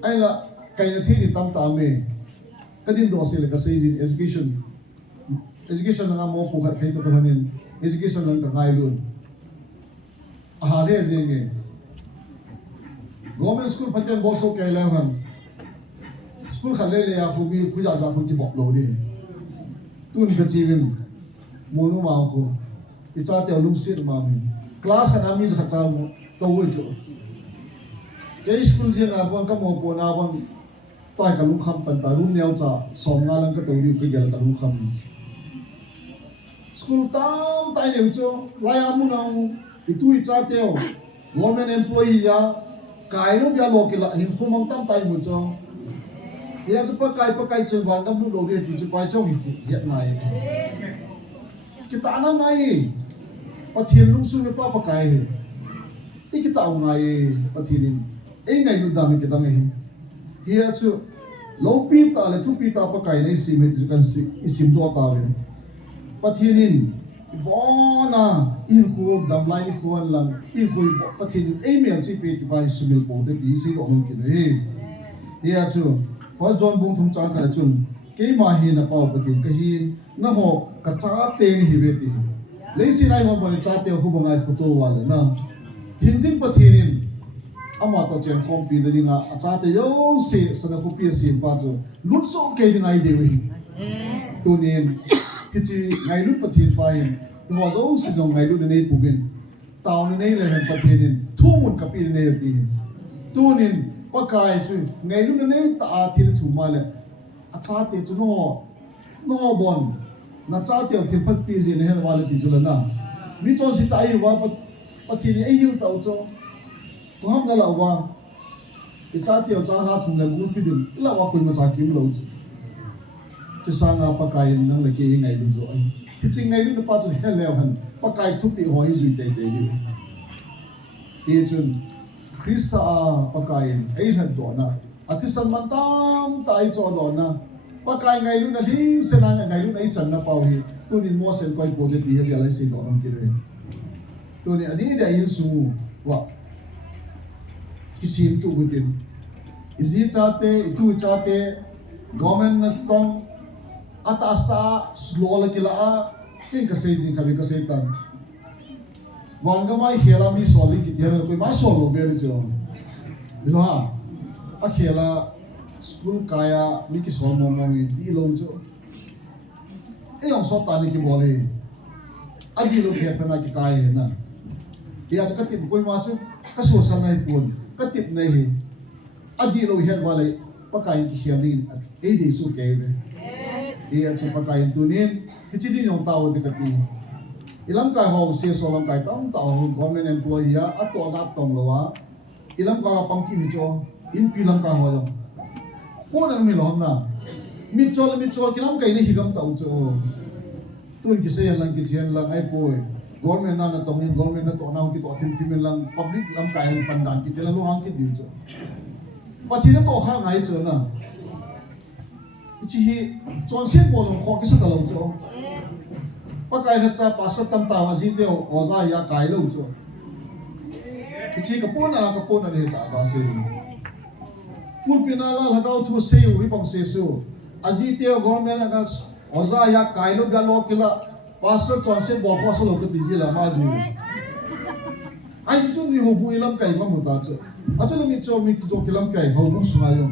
ai la kai na thi ni tam ta me kadin do se le ka sei jin education na mo pu khat thai to hanin education lang ka ngai lun a ha le je nge government school pathian bo so kai la han school khale le ya ku bi ku ja ku ki bok lo ni tun ka chiwin monu ma ko icha te lung sit ma mi class kana mi kha cha mo to wo jo ke school je nga bang ka mo po na bang tai ka lung kham pan ta rum neu cha som nga lang ka to ri pe gel ka lung kham school tam tai neu cho lai amu na itu icha te government employee ya kai no bia lo ki la hin khumang tam tai mu cho ya chu pa kai chu wan kam lu lo ri chu pai chong hi ya nai kita na ngai pathian lung su me pa pakai ti kita ngai pathianin e ngai lu dami kita ngai hiya chu lo pi ta le tu pi ta pakai nei si me tu kan si isim to ta we pathianin bona in khu dam lai ni khu lang in khu pathian e me chi pe ti bai su me po de di si lo nong ki le hiya chu for John bung thum cha ka chun ke ma hi na pau pathian ka hin na ho ka cha te ni hi ve ti lấy xin ai hôm nay cha tiêu khu bằng ai phụ tu vào na hình dinh bất thiền ama to chen khom pi da dinga cha tiêu se sana khu pi sin pa chu lut so ke dinga ai dewi tu nin kichi ngai lut bất thiền pa hin to zo si dong ngai lut nei pugin tao nei le han bất thiền thu mun ka pi nei ti tu nin pa kai chu ngai lut nei ta thil chu ma le cha te chu no bon na cha tiêu thiên phát pi gì này là ti chu na mi chon si tai wa pa thi ai hiu tau cho ko ham na la wa ti cha tiêu cha ha chung la gu fi din la wa kun ma cha kim lo chu sa nga pa kai nang la ke ngai din zo ai ti ching ngai lu pa chu he le han pa kai thu pi hoi zui te te ni ti chun krista pa kai ai han do na ati san man tam tai cho do na pa kai ngai lu na hing se na ngai lu nei chan na pau hi tu ni mo sen koi po de ti he lai se do nam ki re tu ni adi da yin su wa isim tu gutin izi chate tu chate government na tong atasta slow la kila a king ka sei jing khabi ka sei tan wang ga mai khela mi soli ki tiar koi mai solo be jo no ha a khela school kaya mi ki sol mo mi di lo jo e ong so ta ni ki bole adi lo phe na ki kai na ya ka tip koi ma chu ka so sal nai pun ka tip nei hi adi lo hian wala pa kai ki hianin e de su ke be e chu pa kai tu nin ki chi di yong taw de ka ti ilam kai ho se so lam kai tam taw government employee ya ato na tong lo wa ilam ka pang ki ni cho in pi lam ka ho yo ko na mi lo na mi chol ki lam kai ni higam taw cho tun ki se lang ki chen lang ai poi government na tong in government na to na ki to thim lang public lam kai pandan ki tela lo hang ki di cho pathi na to kha ngai cho na chi hi chon sen bo long kho ki sa ta lo cho pa kai na cha pa sa tam ta wa ji te o za ya kai lo cho chi ka pon ne ta ba se pun pinala lagaw thu se wi pang se su aji te government na o za ya kai lo ga lo kila pastor chon sen bo kho so lo ki ji la ma ji ai ji chu ni ho bu ilam kai ma mu ta cho a chu mi cho mi jo kilam kai ho bu su ma yo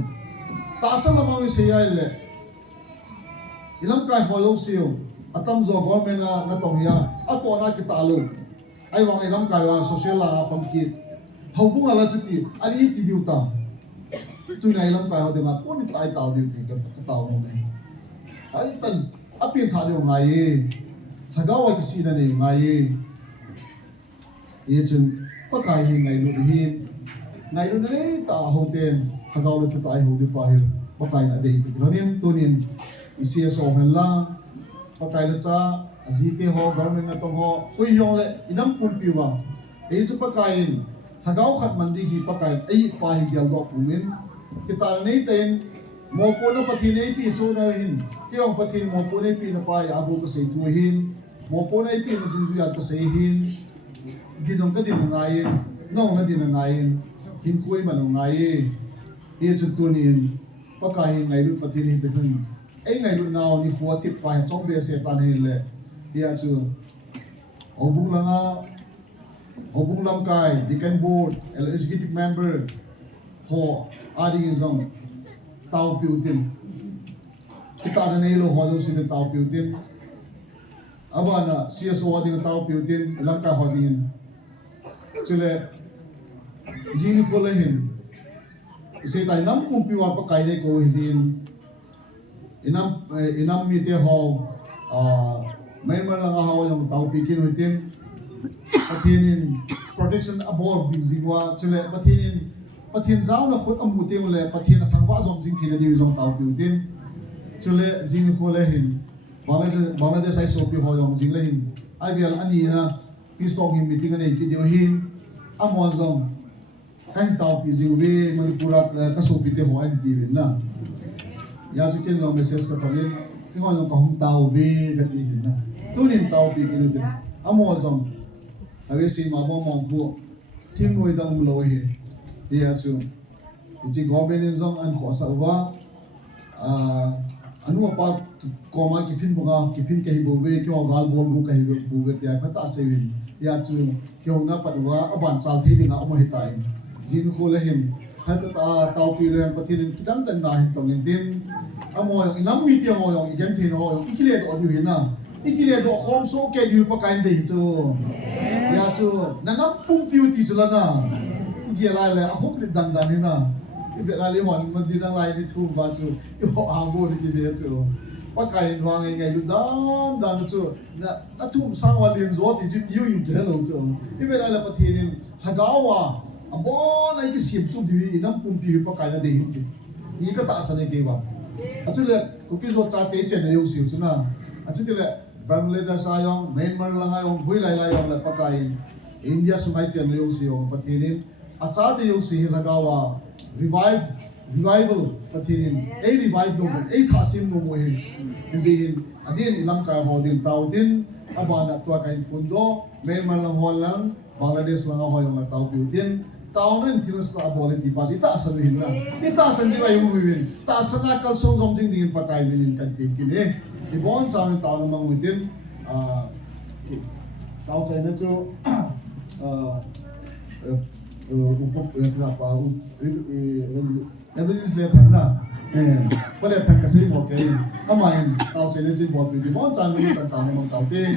ta sa la ma wi se ya le ilam kai ho yo se yo atam zo government na tong ya ato na ki ta lo ai wang ilam kai wa social la pam ki ho bu ala chu ti ali ti diu ta tu na ilam kai ho de ma pon tai tao diu ti ka tao no ne ai tan api tha lo ngai tha ga wa ki si na ne ngai ye chun pa kai hi ngai lu hi ngai lu ne ta ho ten tha ga lo chu tai ho di pa hi pa kai na de ti lo nin tu nin isi so han la pa kai la cha aji te ho government na tong ho ui yong le inam pum pi wa e chu pa kai in thagau khat mandi hi pa kai ai pa hi gyal do pumin ki ta nei ten mo po na pathi nei pi chu na hin ki ong pathi mo po nei pi na pa ya abu ka sei tu hin mo po nei pi na du ya ka sei hin dinong ka din ngai no na din ngai hin koi man ngai e chu tu nin pa kai ngai lu pathi ni pe hun ai ngai lu naw ni khuwa tip pa chong be se ta nei le ya chu obung langa obung lam kai dikan board executive member ho adi zong tau piutin kita na nei lo ho lo sin tau piutin abana CSO adi tau piutin lam ka ho din chule jini ko lehin se tai nam kum piwa pa kai le ko hin inam mi te ho main man lang ha yung tau pikin witin patinin protection above big zigwa chule pathin zau na khot amu te le pathin athangwa zong jing thina di zong tau piutin chule jini ko lehin Bangladesh ai so pi ho yung jing lehin ai bial ani na peace talking meeting ani ki dio hin amon zong kain tau pi jingwe manipura ka so pi te ho ai di na ya chu ken lo message ka panin ki ho lo ka hum tau be ka ti hin na tunin tau pi ki ni amon zong ave si ma mo mo bu tim noi dang lo hi ya chu ji government zong an kho sa wa anu apa koma kipin bunga kipin kahi bobe kyo gal bol bu kahi bobe ya phata sewin ya chu kyo na padwa aban chal thi dinga omo hitai jin ko lehim hata ta tau pi le pathin kidang tan na hin tong din amo yung inam mi ti amo yung igen thi no yung ikile do yu na ikile do khom so ke yu pa kain de chu ya chu nanam pum piu ti chula na ye lai le hop le dang dan ni na ibe la le hon man di dang lai ni thu ba chu yo a bo ni ki de chu pa kai wang ngai lu dan dan chu na thu sang wa lin zo ti ju yu yu de lo chu ibe la le pathin hagawa abon ai ki sim tu di inam pum piu pa kai na de hin ni ka ta sa ne ke ba achu le ku ki zo cha te chen yo siu chu na achu le Bangladesh ayong Myanmar lang ayong bui lai lai yung pa kai India sumai chen yo siu pathin acha de yo si lagawa revival pathin a revive no a thasim no mo hin izin adin ilang ka ho din tau din abana to kai pundo Myanmar lang ho lang Bangladesh lang ho yung tau piu din tau nen tilas ta abole ti pa ita asan hin na ita asan ji ayong win ta asan na kal song jom jing din patay min kan tin kin ibon sa amin tau namang within tau chai na chu upop kenapa everything lihat na boleh tak kasih mau kain amain tau sini sih buat video mau jangan dulu tentang memang tau deh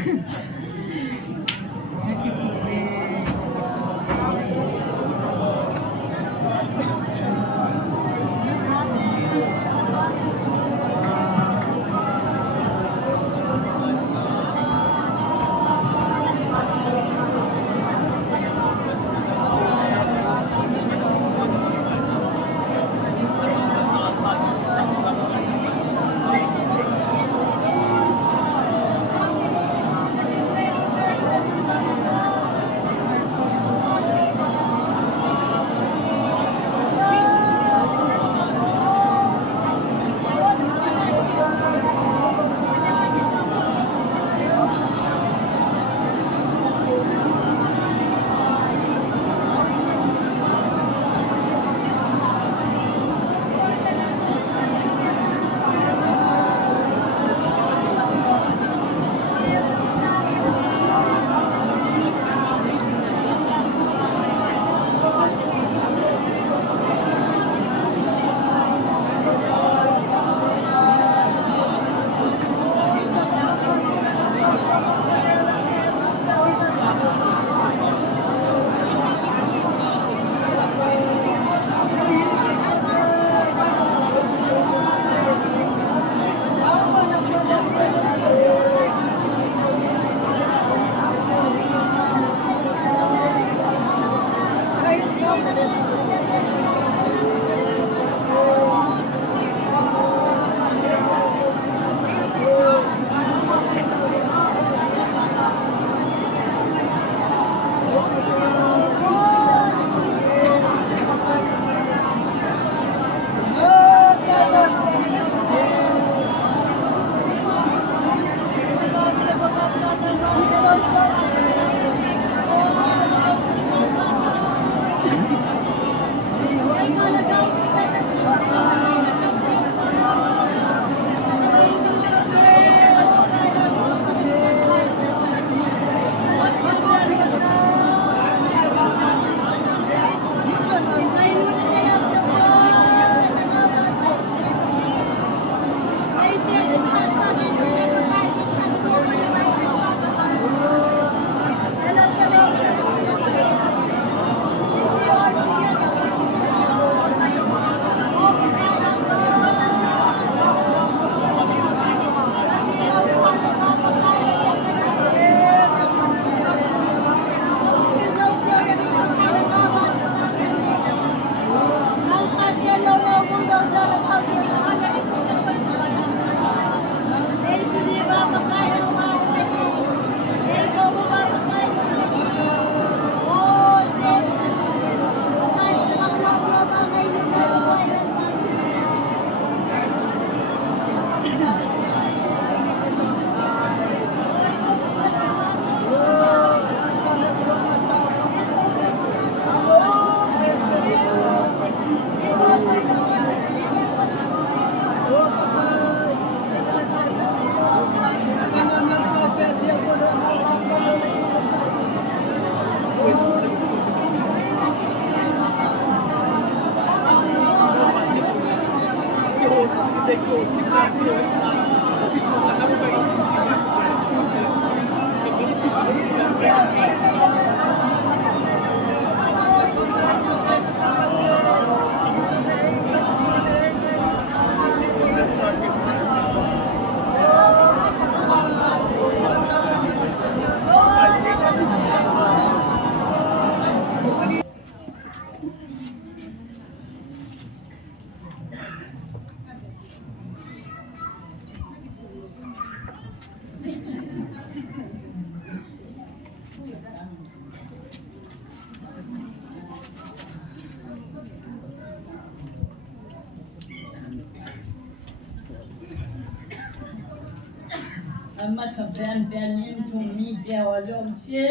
Ama sepen penin sumi dia wajom si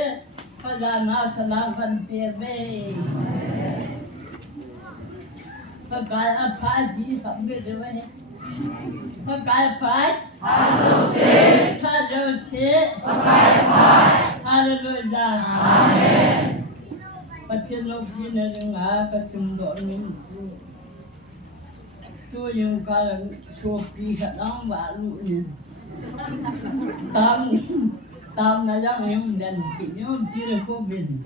pada nasalavan pebe. Pakai apa di sambil dewan ni? Pakai apa? Halo si. Pakai apa? Haleluya. Amen. Pacin logi nengah kecumbo nunggu. Tu yang kalau sopi kadang baru ni. Tam na yang em dan pinyo tira ko bin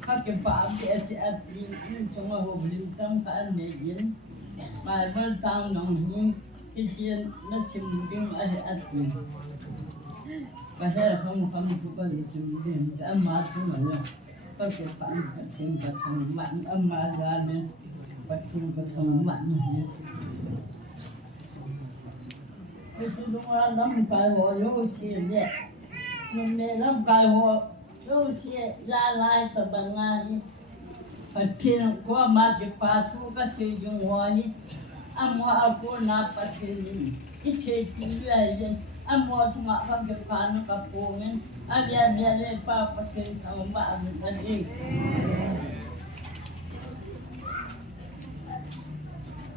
kake pa ke at in songa ho bin tam ka ne yin mai bal tam nong ni kitchen na sim ding a at ni ba sa không ku ko ni sim ding da ma tu ma la kake pa ka tin ka thong man amma ga ne pa tu ka thong man ni chúng ta làm cái hồ lúa xịn vậy, mình làm cái hồ lúa xịn ra lại từ bên ngoài, phải thiên qua mặt cái phá thu cái sử dụng hoa nhỉ, âm hoa cô nạp phải thiên ít chơi tí vậy vậy, âm hoa chúng ta không cái phá nó cái phô nên, anh em lên phá phải thiên thằng bạn mình ăn đi,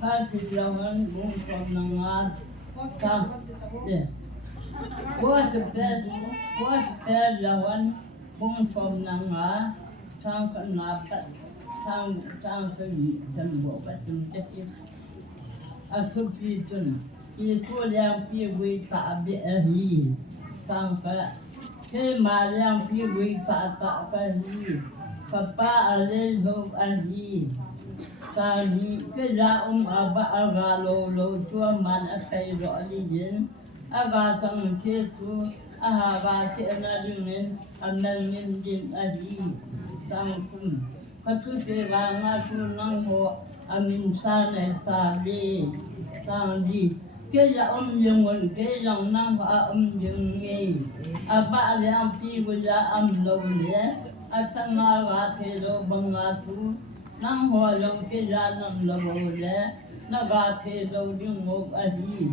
phá thì lâu hơn cũng còn ngon. Sang, yeah. Kuas per lawan bung som nanga sang kenapat sang segi sembo patung cekip asup pitun isu yang piwi tak bihi sang ke yang piwi tak kahi papa alil hub alhi Kali kira aba agalo lo chua man akai ro alin aga tang situ aga chena dingin amel min din ali tang kum katu seranga tu nang ho amin sana tabi tang di kira yung kira nang ho yung ngi aba yang pi wala lo le atang aga telo bangatu nang ho long ke ra nam lo le na ga the lo ding mo a hi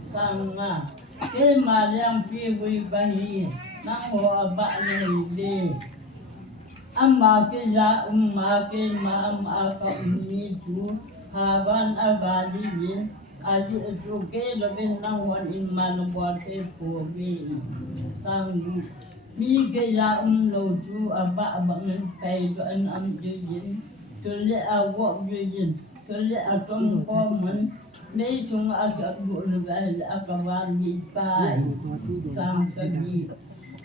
sang nga ke ma yang pi wi ba hi nang ho ba ne de amma ke ra umma ke ma amma ka ummi tu ha ban a ga di yin a di tu ke lo bin nang wan in ma no bo te po bi sang du mi ke ra lo tu a ba ngin pe do an am di yin Tulis awak jujur, tulis akan komen, mesum agak boleh akawan dipai, sang segi,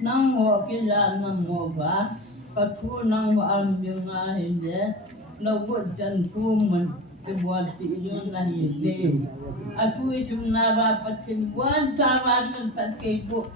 nang ho kila nang ho ba, patu nang ho ambil ngahide, nawat jan komen, kebuat tidur ngahide, aku itu nara patin buan cawan mentat kebuk.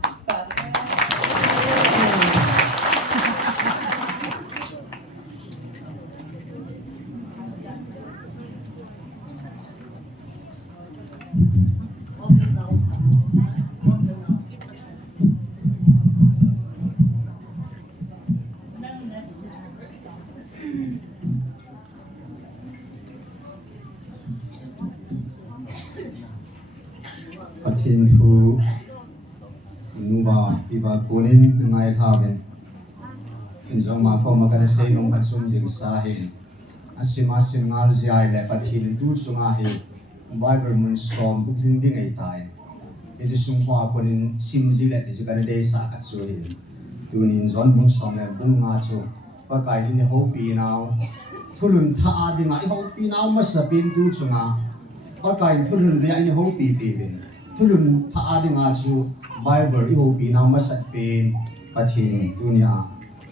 Patin thu nuba iba kunin ngai thaben injong ma ko makana sei nong patsum jing sahin asima singal jai le patin tu sunga hi bible mun som bu ding ding ai tai isi sungwa kunin sim ji le ti kana dei sa ka chu hi tunin zon bung som le bung nga chu pa kai ni ho pi naw thulun tha adi ngai ho pi naw ma sa pin tu chunga pa kai thulun le ani ho pi pi bin tulun tha adinga chu Bible i hopi na masat pen pathin dunia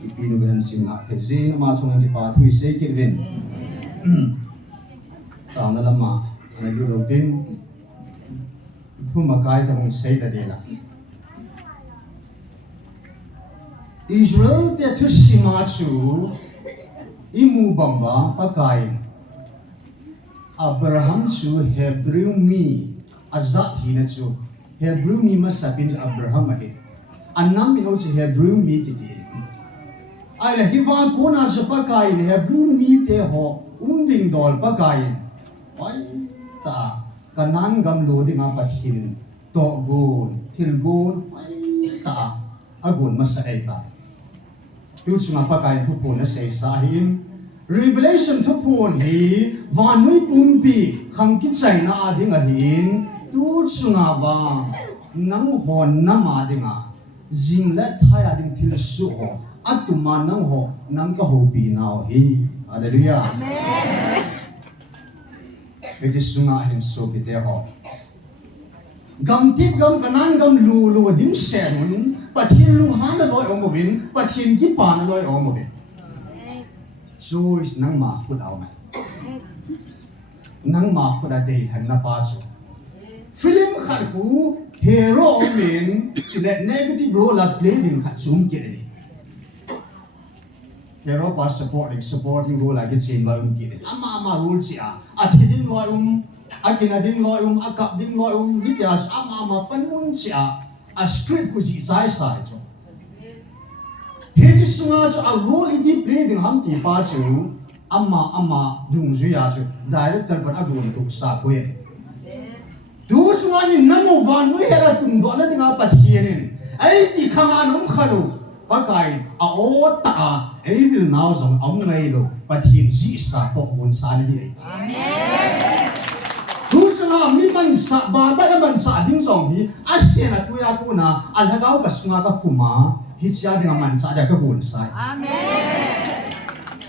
ipinu gan singa te zin ma chungan ki pa thui sei kirvin ta na lama na lu tin thuma kai ta mong sei da dela Israel te thu sima chu imu bamba pakai Abraham chu Hebrew mi azat hina chu Hebrew mi masapin Abraham ahi annam mino chu Hebrew mi kiti ai la hiwa kona chu pakai Hebrew mi te ho ding dol pakai ai ta kanan gam lo dinga pathin to gon thil gon ai ta agun masai ta tu chunga pakai thu pon na sei sa hin Revelation thu pon hi vanui pumpi khangki chaina adinga hin tu chunga ba nang hon na ma dinga jingla thaya ding thil su ho atuma nang ho nang ka ho pi naw hi hallelujah amen Beji sunga hin so ki te ho gam tip gam kanan gam lu lu dim serun pathin lu han loi omovin pathin ki pan loi omovin choice nang ma put aw mai nang ma put a dei han na pa chu film khar ku hero min chule negative role a play ding khat chum ke dei hero pa supporting role a ke chin ba um ke dei ama role chi a thidin loi akina ding loi akap ding loi videos ama panmun chi a script ku ji sai sai chu Heji sunga chu a role in the play ding ham ti pa chu ama dung ju ya chu director ban agun tu sa ko ye tu sunga ni namo van nu hera tum do na dinga pathienin ai ti khanga num khalu pakai a o ta ai vil now zong am ngai lo pathien ji sa to bun sa ni amen tu sunga mi man sa ba na man sa ding zong hi a se na tu ya ku na al ha ka sunga ka kuma hi chia dengan mansa dia kebun sai amen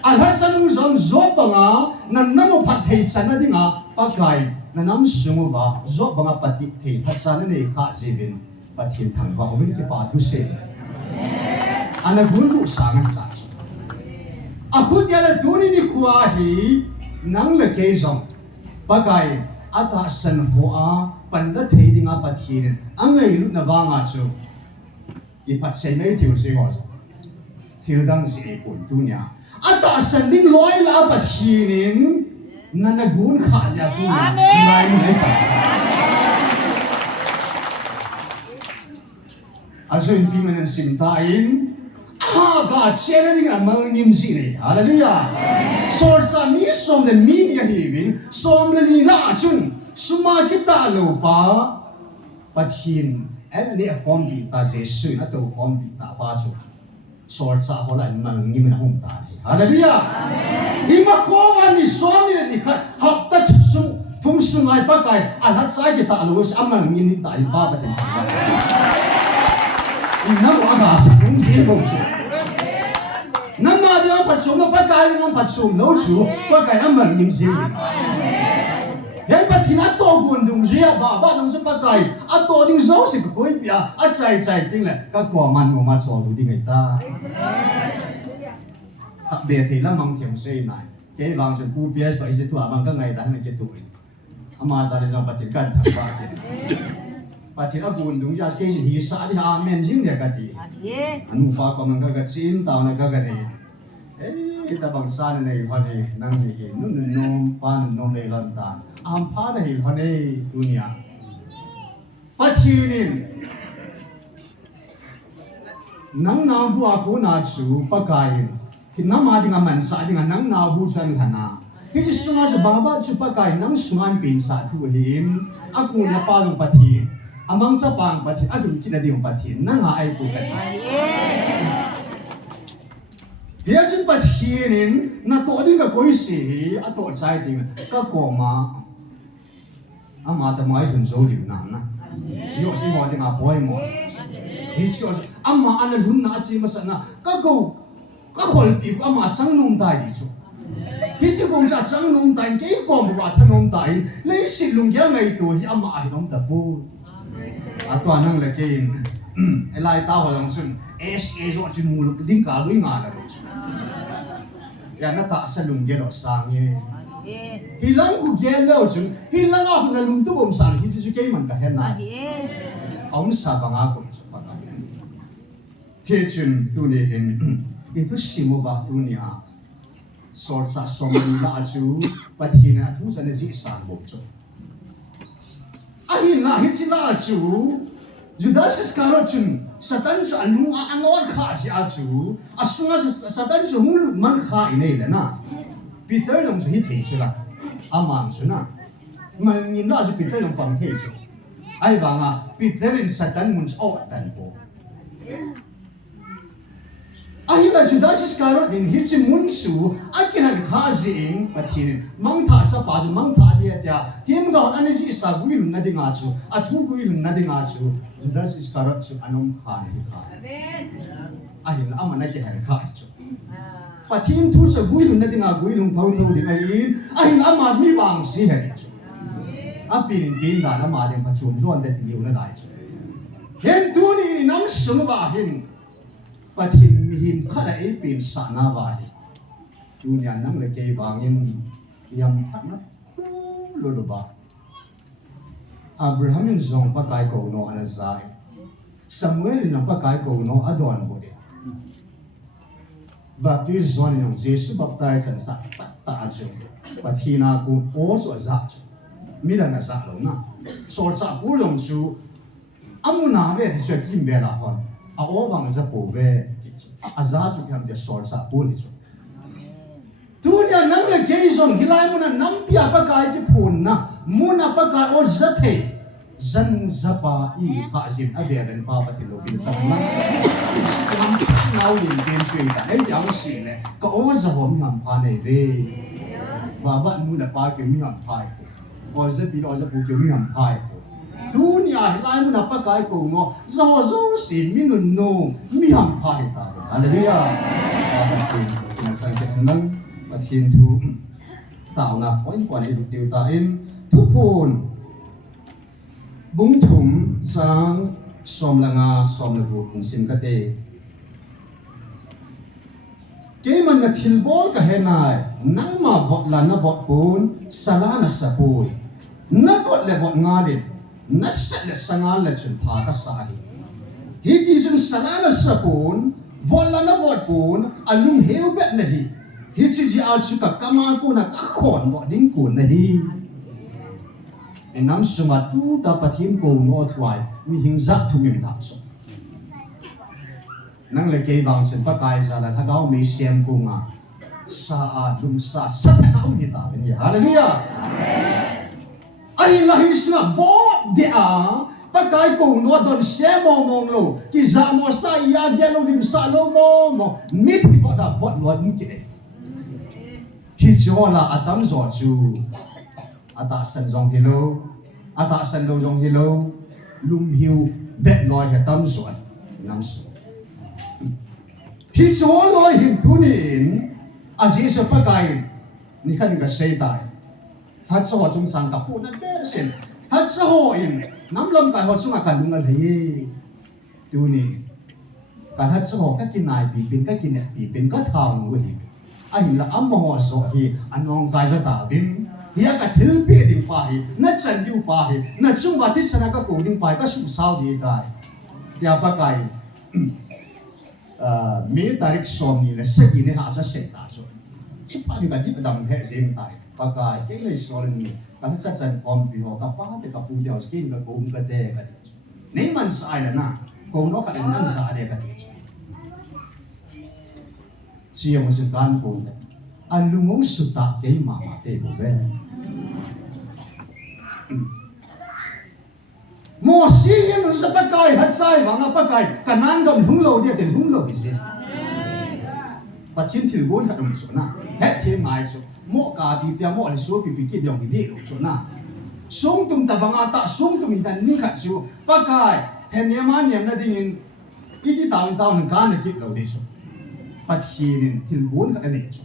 alhan sanu zong zo banga nan namo pathei chana dinga pakai nanam sungu ba zo banga pati thei thachana nei kha jibin pathin thang ba obin ke pa thu se amen ana gundu sangan ka akhu dia la duni ni khuwa hi nang le ke zong pakai ata san ho a panda thei dinga pathin angai lu na wanga chu ipat sei nei thiu se ho thiu dang si pun tu nya ata sanding loi la pat hinin nana gun kha ja tu lai nei pa aso in pimen sim ta in ga chena ding amang nim si nei hallelujah so sa mi som the media hivin som le li la chun suma kita lo pa pathin en le hom bi ta jesu na to hom bi ta pa chu sort sa ho lai mang ni min hom ta ni hallelujah amen ima ko wan ni som ni kha hap ta sum thum sungai pa kai al hat sai ki ta lo sa mang ni ta i pa pa ten na wa ga sa kum ji bo chu na ma dia pa chu no pa kai ngam pa chu no chu pa kai na mang ni ji Yan pathina to gun dung zia ba nang sa pakai ato ding zo si ko pia a chai ting la ka ko man mo ma cho lu ding ai ta ha be thi la mang thiam sei nai ke wang chen pu pia so ise tu amang ka ngai dan ke tu ama za le jong pathin kan thak ba ke pathina gun dung ya ke hi sa di ha men jing ne ka ti anu fa ko man ka chin ta na ka re kita bangsa nei hone nang ni nun nom pan nom le lan ta am pa nei hone dunia pathinin nang na bu aku na su pakai kinna ma dinga man sa dinga nang na bu chan khana ki sunga ju baba chu pakai nang sungan pin sa thu him aku na pa lu pathin amang cha pang pathin adu kina di pathin nang ai ku ka Biasin pathinin na to ding ka koi si ato chai ding ka koma ama ta mai hun zo lim nam na chiyo chi mo ding a boy mo hi chiyo ama ana lun na chi masana ka go ka khol pi ama chang num dai di chu hi chi gong cha chang num dai ke kom wa tha num dai le si lung ya ngai tu hi ama ai nom da bu Atwa nang le kein elai ta ho long sun SA zo chun mu ding ka lui nga la chu ya na ta salung ge ro sang ye hilang ku ge lo chun hilang a hu na lum tu bom sang hi chu ke man ka hen na ong sa ba nga ko chu pa ka he chun tu ni hin itu simu ba tu ni a sor sa som la chu pathina thu sa ne ji sang bo chu ahin na hi chi la chu Judas Iscariot chun Satan chu anung angor kha si a chu asunga Satan chu hulu man kha inei la na Peter long chu hi thei chu la amang chu na man ni na chu Peter long pang thei chu ai ba nga Peter in Satan mun au tan po ahin na Judas Iscariot in hi chi mun su akinan kha jing pathin mang tha sa pa chu mang tha dia tia tim ga ani si sa gui hun na dinga chu athu gui hun na dinga chu Judas Iscariot chu anom kha ni kha ahin amana ke har kha chu pathin thu sa gui hun na dinga gui lung thau thau ding ai ahin amas mi bang si he chu apin pin da na ma ding pa chum lon de liu na lai chu hen tu ni nam sum ba hin pathin mi hin khara e pin sa na ba hi dunia nang le ke bangin yam phat na lo lo ba Abraham in zong pa kai ko no ana zai Samuel in pa kai ko no adon bo de Baptist zon in Jesus baptize san sa ta chu pathina ku o so za chu mi da na sa lo na so cha pu long chu amuna ve de che kim be la hon a o bang za po ve a za chu kam de so sa pu ni chu Tunia nang le ke zong hilai muna nam pia pa kai ki phun na muna pa kai o zathe zan zapa i ha jin a be ren pa pa ti lo bin sa na nau yin ben chui da ai yang si le ko o za hom ham pa nei ve ba ba mu na pa ke mi ham pai o za pi o za pu ke mi ham pai Tunia hilai muna pa kai ko no zo zo si mi nu no mi ham pai ta hallelujah na sang ke nang pathin thu tạo na point quan hệ tiêu ta in thu phun bung thum sang som langa som la bu kung sim ka te ke man na thil bol ka he nai nang ma vot la na vot pun sala na sa pui na vot le vot nga le na sa le sanga le chun pha ka sa hi ti chun sala na sa pun vot la na vot pun alum heu bet na hi hi chi ji a chu ka kama ku na ka khon bo ding ku na hi enam suma tu ta pathim ko no thwai mi hing za thu mi ta so nang le ke bang chen pa kai za la tha gao mi siam ku nga sa a dum sa sa ta gao hi ta ni hallelujah ai la hi suma vo de a pa kai ko no don se mo mong lo ki za mo sa ya ge lo lim sa lo mo mit ki pa da vot lo ni ki hi chola atam zo chu ata san jong hilo ata san lo jong hilo lum hiu bet loi ha tam zo nam so hi chol loi hin tunin a ji so pa kai ni kan ga sei tai hat so chung sang ka pu na de sen hat so in nam lam kai ho chung ka lungal hei tuni kan hat so ka kinai pi pin ka kin pi pin ka thang wo hi ai la ammo so hi anong kai za ta bin hiya ka thil pi ding pa hi na chan diu pa hi na chung ba thi sana ka ko ding pa ka su sao di kai ya pa kai me tarik som ni le se ki ne ha sa se ta so chi pa ni ba di dam he zeng tai pa kai ke le so ni ka cha chan om pi ho ka pa te ka pu jau skin ka ko ka te ka nei man sai la na ko no ka den nan sa de ka chia một sự can phụ anh luôn muốn sụt tạ cái mà tê bộ bên mua xí em nó sẽ bắt cài hết sai và nó bắt cài cả nan cầm hung lầu đi tiền hung lầu gì và thiên thử vốn thật đồng số na hết thiên mai số mua cả thì bia mua là số bị kia đồng bị đi số na sung tum ta vanga ta sung tum ta ni khát số bắt cài hẹn nhà man nhà nó đi nhìn cái tao mình cá này kịp lầu đi số pathin thil gun kha ne chu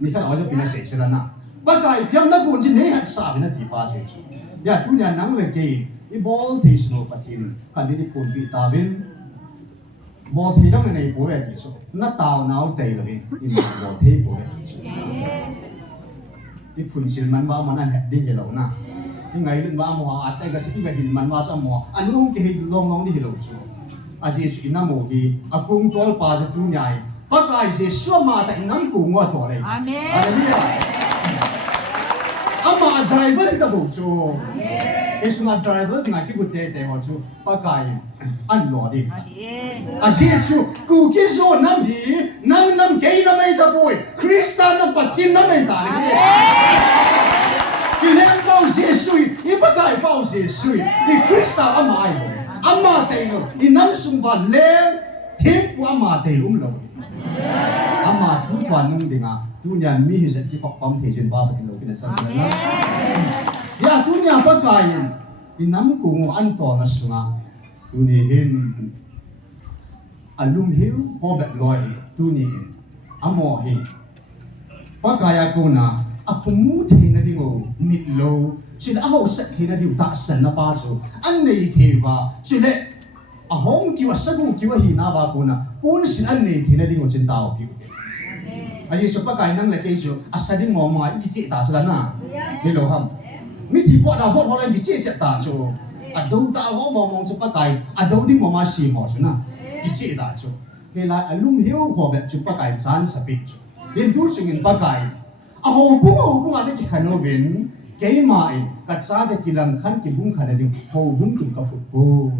mi kha aw pina se chula na ba kai pyam na gun ji ne hat sa na ti pa chu ya tu nya nang le ke i bol thei sno pathin kan ni pun pi ta bin bol thei dam nei po ve ti so na taw naw tei lo bin i bol thei po ve i phun sil man ba man an het di helo na i ngai lun ba mo a sai ga si ba hil man ba cha mo anu ke hi long long di helo chu a ji su na mo ki a kung tol pa ja tu nyai pa kai je so ma ta nam ku ngo to le amen hallelujah ama driver ta bo chu es ma driver nga ki bu te te ho chu pa kai an lo di a ji chu ku ki zo nam hi nam ke na mai ta boy krista na pathin na mai ta le ki len bao Jesus i pa kai bao Jesus i krista ama ai ama te no i nam sum ba le thêm qua mà tề lúng lầu, ama thu toàn nung dinga, tu nhà mi hi zet ki kok pam the jen ba ba tin lo kina sang na, ya tu nhà ba kai in nam ku ngo an to na sunga, tu ni hin alum hiu ho bet loi tu ni amo hi, ba kai a ku na a kumu the na dingo mit lo, sila ho set the na diu ta san na pa so, an nei the ba sila a hong kiwa sagu kiwa hi na ba ko na pun sin an nei thina ding o chen tao pi a ye so pa kai nang la ke jo a sa ding mo ma i ti ta chu la na ni lo ham mi ti po da po ho la mi che che ta chu a do ta ho mo mong chu pa kai a do ding mo ma si ho chu na i che ta chu ke la a lum hiu ho be chu pa kai san sa pi chu den tu sing in pa kai a ho bu a de ki khano ben ke mai ka sa de kilang khan ki bung khana ding ho bung tu ka pu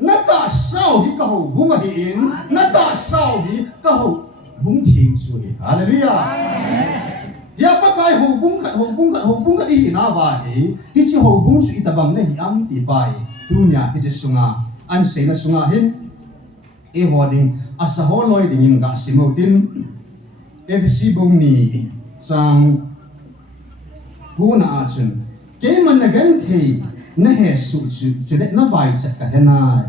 nata sao hi ka ho bung hi in nata sao hi ka ho bung thing su hi hallelujah ya pa kai ho bung ka hi na ba hi chi ho bung su itabang na hi am ti pai tu nya ki je sunga an se na sunga hin e hoding asa ho loi ding in ga simotin fc bung ni sang hu na achun ke man na gan thei na he su chu le na vai cha ka henai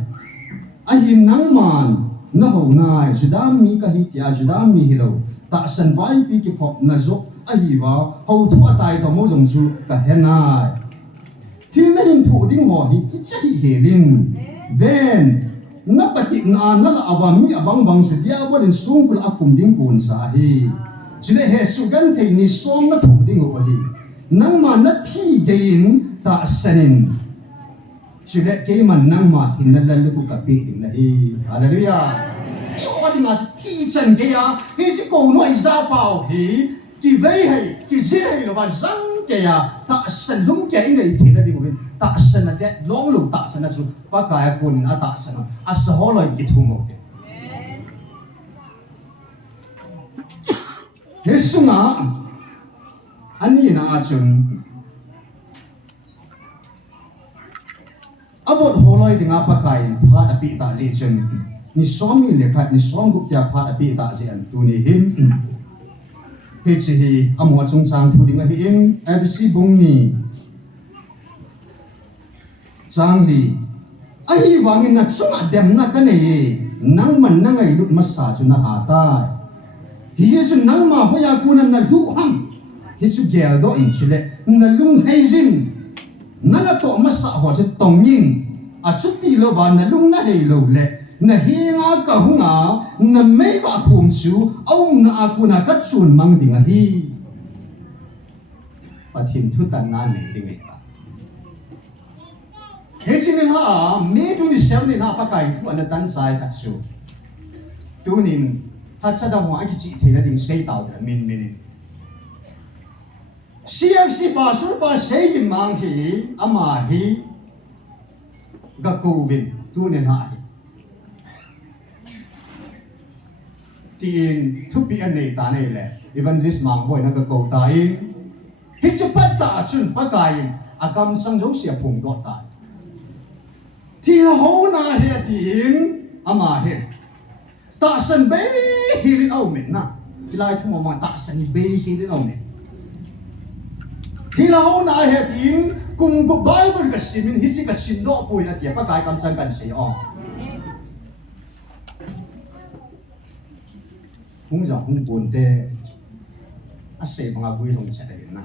a hin nang man na ho nai judam mi ka hi tia judam mi hi lo ta san vai pi ki phop na zo a hi wa ho thu atai to mo jong chu ka henai thil na hin thu ding ho hi ki cha hi he lin ven na pati na na la awa mi abang bang su dia bo den sung kul akum ding kun sa hi chu le he su gan thei ni som na thu ding o hi nang ma na thi gein ta sanin chule ke man nang ma hin la lu ku ka pi ding la hi hallelujah ai ho ding a thi chan ke ya hi si ko no ai za pao hi ki vei hai ki zin hai lo ba zang ke ya ta san lung ke ngai thi na ding win ta san na de long lu ta san na chu pa ka ya kun a ta san a sa ho lo ki thu mo ke yesunga ani na achun abot holoi dinga pakai pha api ta ji chun ni somi le khat ni som gup ya pha api ta ji an tu ni hin he chi hi amo chung chang thu dinga hi in fc bung ni chang li ai wangin na chunga dem na ka nei nang man na ngai lut masa chu na ha ta hi yesu nang ma hoya kunan na lu ham hi chu gel do in chule na lung haizin nana to masa ho che tongin a chuti lo ba na lung na hei lo le na hinga ka hunga na mei ba khum chu au na akuna ka chun mang dinga hi pathin thu tan na nei dingai ta hesin ha me tu ni sem ni na pa kai thu an tan sai ka chu tunin ha cha da mo a ki chi thena ding sei tao da min CFC pasur pa sei mang hi ama hi ga kovin tu nen ha hi tin thu pi an nei ta nei le evangelist mang boy na ga ko ta in hi chu pat ta chun pa kai akam sang jo sia phung do ta thi la ho na he tin ama he ta san be hi rin au min na lai thu ma ta san be hi rin au min thì là hôm nay hệ tin cùng cuộc Bible cái sim mình hít cái sim đó bùi là tiệp các cái cảm sang cần gì ó cũng giờ cũng buồn tê à sẽ bằng bùi không sẽ đến na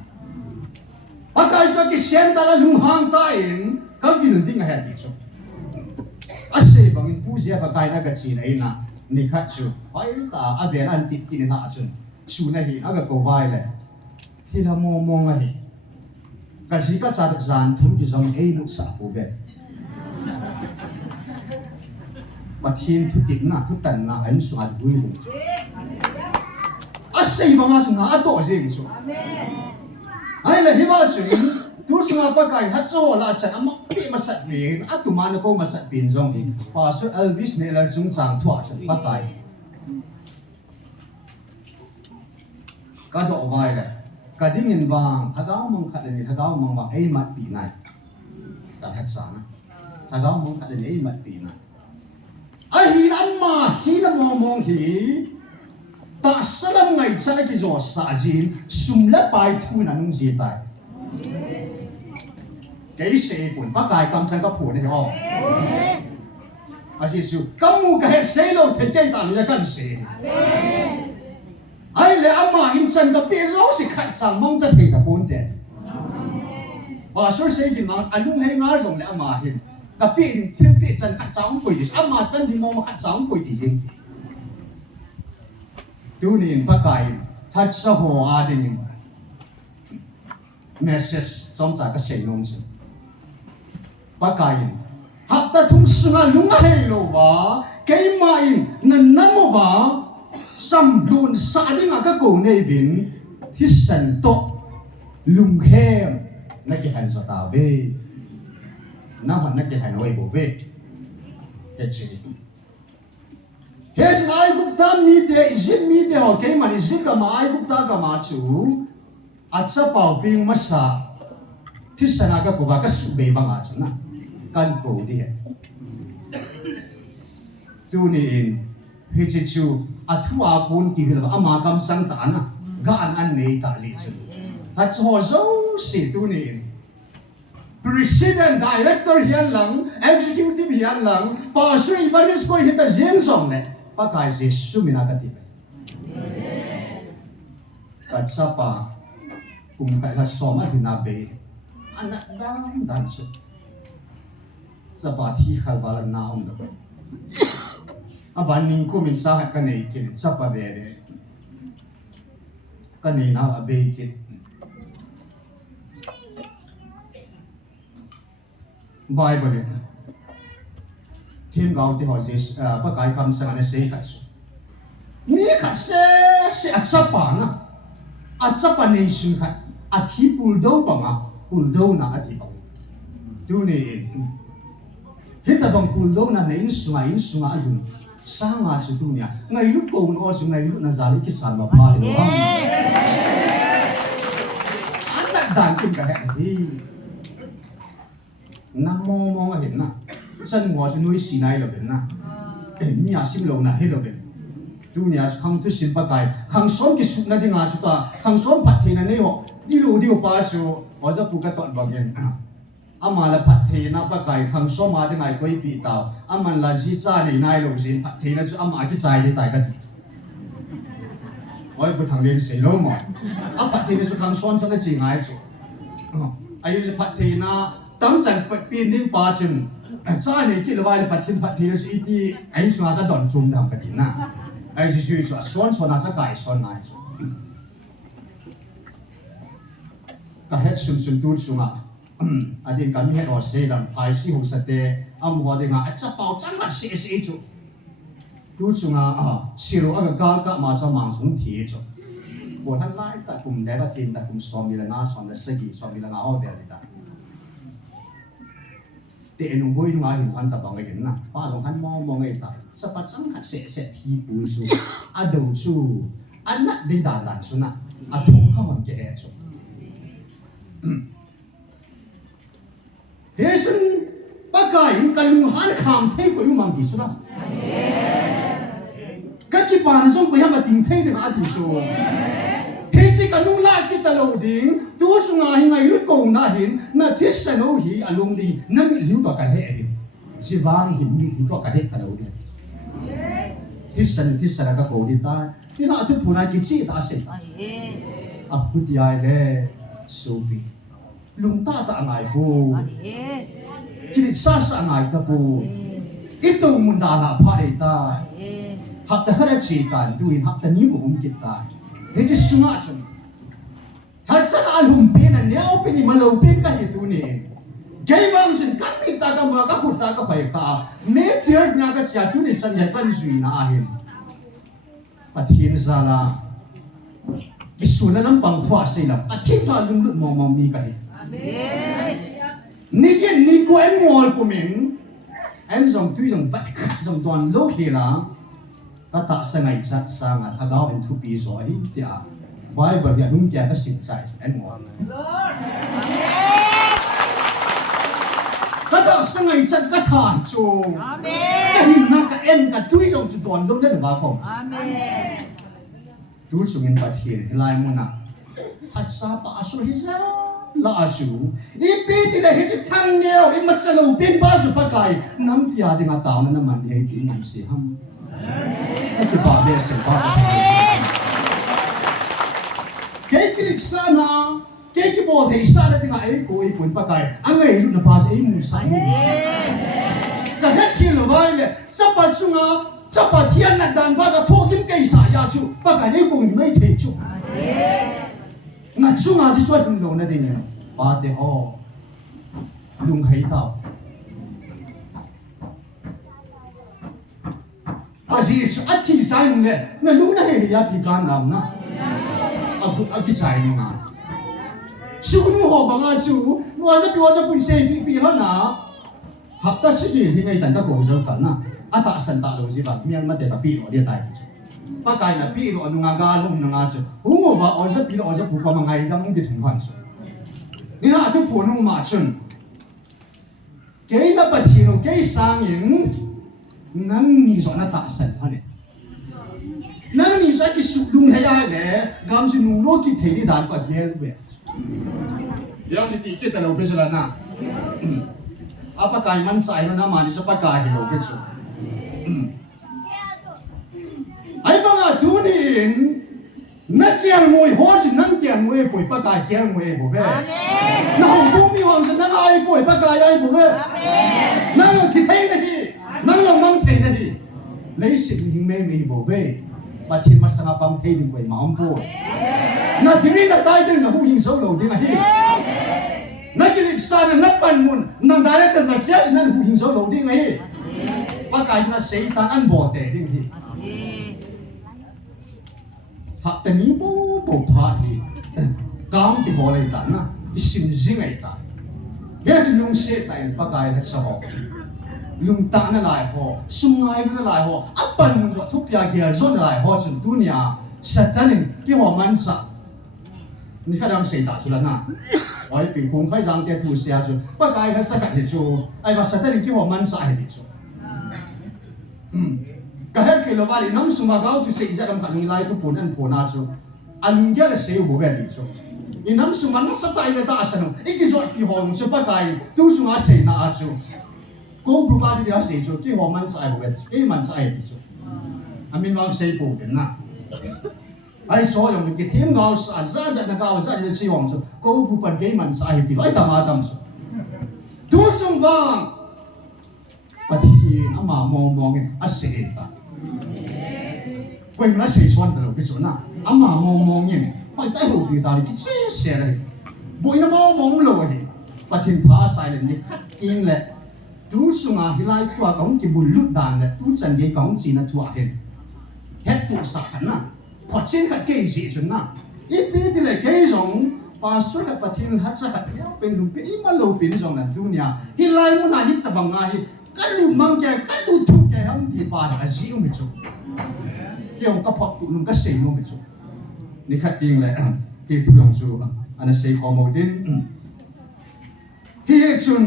các cái cái sen ta là lung hang ta in cái phim tiếng hay đi cho à sẽ bằng in bùi và cái đó cái gì này na ni khát chú phải ta à về ăn tít tít na chú chú này hi aga câu vai này thì là mò ngay cái gì cái sao được dàn thùng cái dòng ấy lúc sao cũng về mà thiên thu tít na thu tận na anh xuống ăn vui hùng à sẽ bằng à xuống à tổ gì chú ai là hiệp ác chuyện tu sung apa kai hat so la chan am pi ma sat mi atu ma na ko ma sat pin jong hi pastor Elvis Neller chung chang thua chan pa kai ka do vai la ka ding in wang thagao mong khat ni thagao mong ba ei mat pi nai ka hat sa na thagao mong khat ni ei mat pi nai ai hi amma hi na mong hi ta salam ngai sa ki zo sa jin sum la pai thu na nung ji tai cái xe cuốn bác gái cầm sang các phụ này không? À chị chú, cầm mu cái xe lâu thấy cái tàn là cần xe. Ai lẽ ông mà hình sang cái bia rau sẽ khát sang mong cho thấy cả bốn tiền. Và số xe thì mang anh cũng hay ngã rồi lẽ ông mà hình cái bia thì thiên bia chân khát cháu quỳ thì ông mà chân thì mong khát cháu quỳ thì gì? Tu nín bác gái hát sa hồ à đình message trong cái xe nông chứ. Pakain hatta thung sunga lunga helo ba keimain nan namo ba sam lun sa dinga ka ko nei bin thisan to lung hem na ki han sa ta ve na han na ki han wei bo ve ke chi hes ai gupta mi te jin mi te ho keimani zika ma ai gupta ka ma chu atsa pau ping masa thisana ka ko ba ka su be ba nga chu na kan ko đi tu nín hi chi chu athua kun ki hil ama kam sang ta na gan an nei ta li chu hat so zo si tu nín president director hian lang executive hian lang pastor evangelist ko hita zen song ne pa kai je sumina ka ti ka chapa kum kai la soma hina be anak dan chu sabati khalbala naum da abaning ko min sa ka nei kin sapa be ka nei na be kin bible thiên gạo thì họ sẽ bắt cái cam sang này sẽ khai số ni khai sẽ sapa na sapa nei sun khai thi pul do na thi bang tu ni hita bang puldo na in sunga adun sanga su dunia ngai lu ko no su ngai lu na zali ki san ma pa lo anak dan kin ka hi nam mo nga hin na san ngo su nui si nai lo ben na mi a sim lo na he lo ben dunia khang tu sin pa kai khang som ki su na dinga su ta khang som pat the na ne ho di lu di pa su wa za pu ka ton bagen amala phat the na pa kai khang so ma de ngai koi pi taw aman la ji cha nei nai lo jin phat the na chu ama ki chai de tai ka oi bu thang len sei lo mo a phat the na chu khang son chang chi ngai chu ai ji phat the na tam chan pi ning pa chun cha nei ki lo wai phat the na chu iti ai chu sa don chung dam ka ti na ai ji chu son na cha kai son nai chu ka het sun tu sunga adin kami het or se lam phai si hu sate am ho de nga acha pau chang ma se chu tu chunga siro aga gal ka ma cha mang sung thi chu bo than lai ta kum le ba tin ta kum som mi la na som la se gi som mi la nga o de ta te enung boi nu a hin han ta bang hin na pa long han mo ngai ta sa pa chang khat se thi pu chu a do chu an na de dan chu na a thong ka wan ke he chu Hesun pakai kalung han kham thei ko yumang di suna. Kachi pan song ko yama ting thei de ma di so. Hesi kalung la ki ta lo ding tu sunga hi ngai lu ko na hin na this sa no hi alung di nam liu to ka he hi. Si wang hi mi hi to ka de ta lo de. This sa ka ko di ta. Ni na tu puna ki chi ta se. A pu di ai le so bi. lung ta ta ngai bu kini sa ngai ta bu itu munda la pha dei ta hak ta hara chi ta duin hak ta ni bu kit ta ni ji sunga chun hat sa alhum pe na neo pe ni malo pe ka hi tu ni gay bang sin kan ni ta ka ma ka khut ta ka phai ka me tiar nya ka cha tu ni san ya kan zui na ahim pathin zala kisuna lam pang thwa sei la athi tha lung lut mom mom mi ka hi ni ke ni ko en mol ko min en jong tu jong vat khat jong don lo he la ta ta sangai chat sanga tha gao en thu pi zo hi tia bible ya nung kya ka sing chai en mol ka ta sangai chat ka tha chu ka him na ka en ka tu jong chu don lo na ba ko tu sungin pathin hilai muna hat sa pa asu hiza la asu ipi ti la hisi thang neo i mat sa lo pin ba su pa kai nam pia dinga taw na man he ti nam si ham ki ba de se ba ke ki sa na ke ki bo de sa na dinga ai ko i pun pa kai angai lu na pa se mu sa mu ka het ki lo ba le sa pa sunga sa pa thian na dan ba ka tho kim kai sa ya chu pa kai nei ko ni mai the chu ngặt xuống ngà chỉ cho chúng đồ này thì nhỉ ba thế ho lung hay tao à gì à chỉ sai lung này mà lung này ya bị gan nào na à cái sai lung à chú nu ho bằng à chú mua cho bún xe bị nó na học ta sĩ thì ngay tận các cổ giáo cả na à ta sẵn ta đâu gì vậy miền mất để ta bị ở địa tài pa kai na pi ro nga ga lum nga chu hungo ba o sa pi ro sa pu ko ma ngai da mong ki thung phan chu ni na thu pu nu ma chun ke na pa thi no ke sang in nang ni so na ta san ha ne nang ni sa ki su lung he ya le gam si nu lo ki the ni dan pa gel we yang ni ti ki ta lo pe sa na apa kai man sai na ma ni sa pa kai lo pe chu ai bang tu ni na kiang mui ho si nang kiang mui poi pa kai kiang mui bo ve na hong kong mi hong sa na ai poi pa kai ai bo ve na lo thi thei na hi na lo mang thei na hi lấy sự hình mê mì bo ve pa thi ma sanga pam thei ding poi ma om bo na diri na dai ding na hu hing so lo ding a hi na ki sa na pan mun na director na sia na hu hing so lo ding a hi pa kai na satan an bo te ding hi hak tani bo bo pha hi kaung ti bo lai ta na isim jing ai ta yes lung se ta in pa kai la sa ho lung ta na lai ho sum ngai na lai ho apan mun jo thup ya ge zon lai ho chun dunia satanin ki ho man sa ni kha dam se ta chu la na oi pin kong khai jang te thu sia chu pa kai la sa ka hi chu ai ba satanin ki ho man sa hi chu kahit kay lobali nam sumagaw tu sa isa ng kanilay tu punan puna so angyal sa iyo buwan dito inam suman sa tayo na taas ano ikizot ihong sa pagay tu sumasay na aso ko bubali dia sa iyo ki homan sa iyo man sa iyo dito amin wag sa iyo din na ay so yung kitim gaw sa azad na gaw sa iyo si hong so ko bubali man sa iyo dito ay tamatam so tu sumbang patihin ama mongin asita quên nó xây xoan từ cái chỗ nào ấm mà mong nhìn phải tay hụt thì ta đi cái xe này bụi nó mong lồi và thiên phá sai lên những khắc in lệ tú sung à hilai thua cống cái bùn lút đàn lệ tú chân cái cống chỉ là thua hình hết tụ sạc hẳn à phật trên khắc cái gì chứ na ít biết thì lại cái giống và suốt các bậc thiên hát sa khắc nhau bên đúng bên mà lâu bên giống là dunia hilai muốn là hít tập bằng ngay cái lù mang cái lù thục cái không thì phải là gì không biết chứ cái ông có phật tụ nung cái xây không biết chứนี่ขัดจริงเลยที่ทุกอย่างสู้อันนั้นเสียข้อมูลดินที่สุน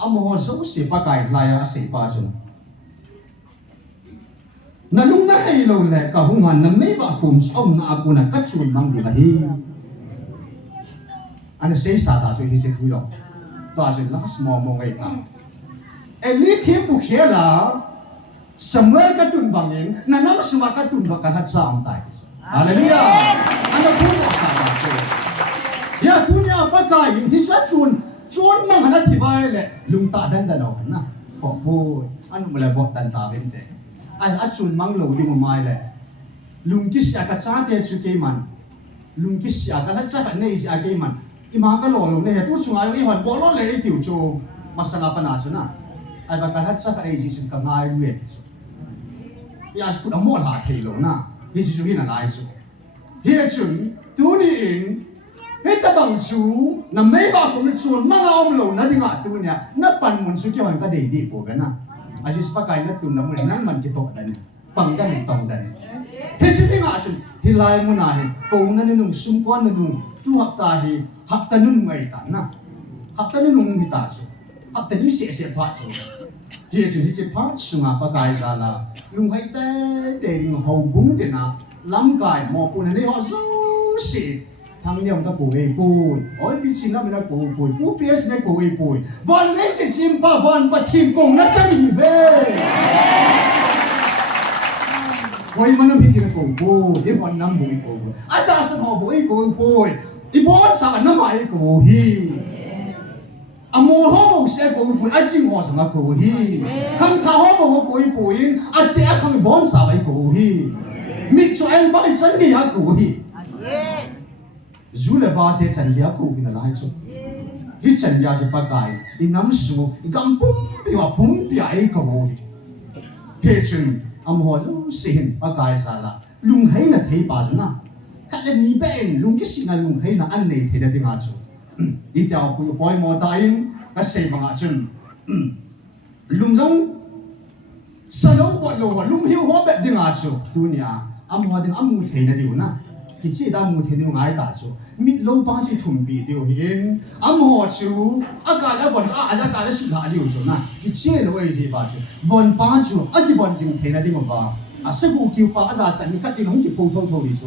อโมโหสู้เสียปากไก่ลายอาศัยปาจุนนั่นลุงนั่นให้เราแหละกับหุ่นหันนั่นไม่ว่าหุ่นเอาหน้ากูน่ะกัดชุนมังดีละฮีอันนั้นเสียสาตาจุนที่เสียทุกอย่างตาจุนลักษณะมองไอ้ตาเอลิทีบุเขียละสมัยกัดตุนบางเองนั่นน้ำสมัยกัดตุนก็กัดหัดสามตายHaleluya. Ano po sa atin? Ya dunia apa mai le lung ta dan dan aw na ko bo anu mala bo dan ta bente ai achun mang lo ding mai le lung ki sia ka cha te chu ke man lung ki sia ka la cha ka nei sia ke man ima ka lo lo ne he tu sungai wi hon bo lo le ai tiu chu masala pa na chu na ai ba ka la cha ka ai ji sun ka ngai wi ya sku da mo la thei lo na hi ji chu hi na lai chu hi chun tu ni in hết ta bằng chú nằm mấy bà cũng biết chuồn mang ông lầu nó đi ngã tu nè nó bàn muốn chú kêu anh có để đi của cái nào anh chỉ bắt cái nó tu nó mới nắng mình cái tổ đấy bằng cái mình tòng đấy thế chứ thế ngã chun thì lại muốn này cầu nó nên nung xung quanh nó nung tu học ta nung ngày ta na học ta nung người ta chứ học ta những sẽ phát chứ thì chun thì sẽ phát xung à bắt cái ra là lung hay té để hậu bún thế nào lắm cái mò bún này họ rú xịt thằng nhau ta cổ ấy bùi, ôi bị xin lắm là cổ bùi, bố biết này cổ ấy bùi,วันนี้สิ่งซิมป้าวันปะทีมกงนัดจะมีเว้ยวันมันน้ำพิธีcổ bùi,เดี๋ยววันน้ำบùยcổ bùi,ไอ้ตาสมองบùยcổ bùi,อีบอลสารน้ำมันcổฮีอโมห้องบùยเสียcổ bùi,ไอ้จิงหัวสมองcổฮีขังท้าห้องบùยcổบùยไอ้เตะขังบอลสารcổฮีมิจฉาบ้านฉันดีฮะcổฮีdù là vào thế chân giá cụ cái là hay chứ, cái chân giá sẽ bắt cái, cái nắm số, cái gam bung bia ấy có vô, thế chừng âm hoa chứ xin bắt cái sao là lung hay là thấy bà chứ na, cái là mi bên lung cái gì là lung hay là anh này thấy là tiếng Anh chứ, đi theo cụ bói mò tay, cái xây bằng Anh chứ, lung giống sao lâu còn lâu lung hiu hóa bẹp tiếng Anh chứ, tu nhà âm hoa tiếng âm mù thấy là điều na. Cái gì đó muốn thấy điều ngài ta chứ, mít lâu bao nhiêu thùng bì điều hiện, âm họ chứ, cái là bọn cái là suy thoái điều chứ na, cái gì lâu ấy gì bao chứ, bọn bao chứ, cái bọn gì thấy là điều mà, sự cố kêu bao giờ chân cái tiếng không kịp phô thông thôi chứ,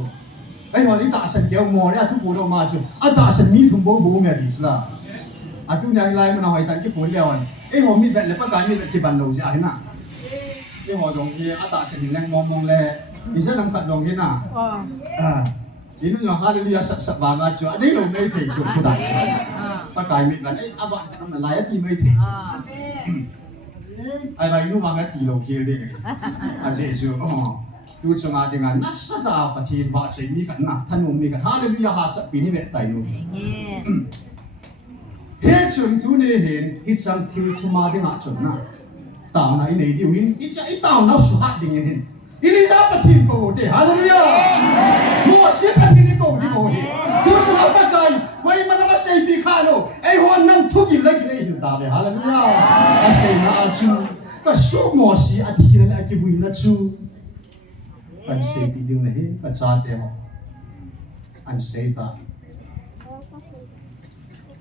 cái họ đi ta sân kéo mò đấy, thu bồ đâu mà chứ, ta sân mít thùng bố nghe đi chứ là, tu này lại mà nói tại cái phô leo anh, họ mít vậy là bắt cái mít cái bàn lâu gì à na, họ dùng cái ta sân những mong lẹ, cái gì nằm cạnh dùng cái na, ini yang hal ini sab banget cuy. Ada yang lebih tinggi cuy kita. Pakai mikan, abang kan orang lain ti lebih tinggi. Ayah ini banget ti lokal deh. Asyik cuy. Tu cuma dengan nasihat pati bahasa ini kan nah, tanum ini kan hal ini yang hasab ini betul itu. Hei cuy tu ni hen, hitsang til tu mah dengan cuy nah. Tahu nak ini diuin, hitsang tahu nak suhat dengan hen. Ini siapa tim kau deh? Haleluya. Mau siapa tim kau di kau deh? Terus apa kau? Kau mana masih pikalo? Orang nang tugi lagi hidup dah deh. Haleluya. Asyik nak acu. Kau semua si akhirnya lagi buin acu. Kan saya pilih nih, kan saat deh. Kan saya tak.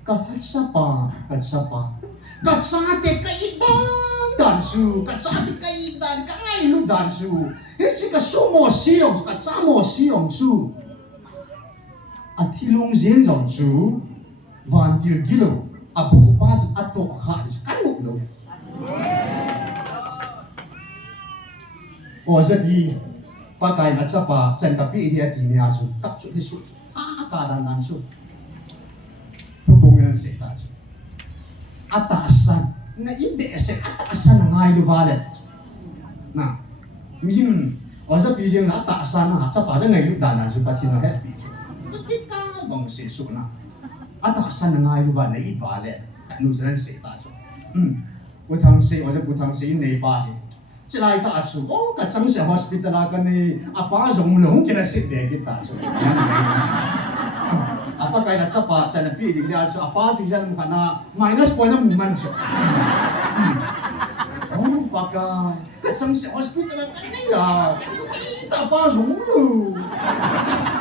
Kan siapa? Kan siapa? Kan saat deh kaitan. Dan su, kat saat kai dan kai lu dan su. Ini ka sumo siong, ka samo siong su. Atilong zen jong su, van til gilo, abu pa atok kha kan muk lo. O zabi pakai na chapa chen ka pi dia ti nia su, tak chu ni su. Ka dan su. Hubungan se ta su. Atasan na ibe se atasan ngai lu balet na min osa pi jeng atasan na cha pa ngai lu dan na su pa thi na he ketika bang se su na atasan ngai lu ba nei balet nu zan se ta su butang se osa butang se nei ba he chilai ta su o ka chang se hospital ka ni apa jong long ke na se de ki ta su apa kaya nak capa cina pi di dia so apa tu jangan kana minus point nam man so oh pakai kacang se hospital kan ni ya kita apa jong lu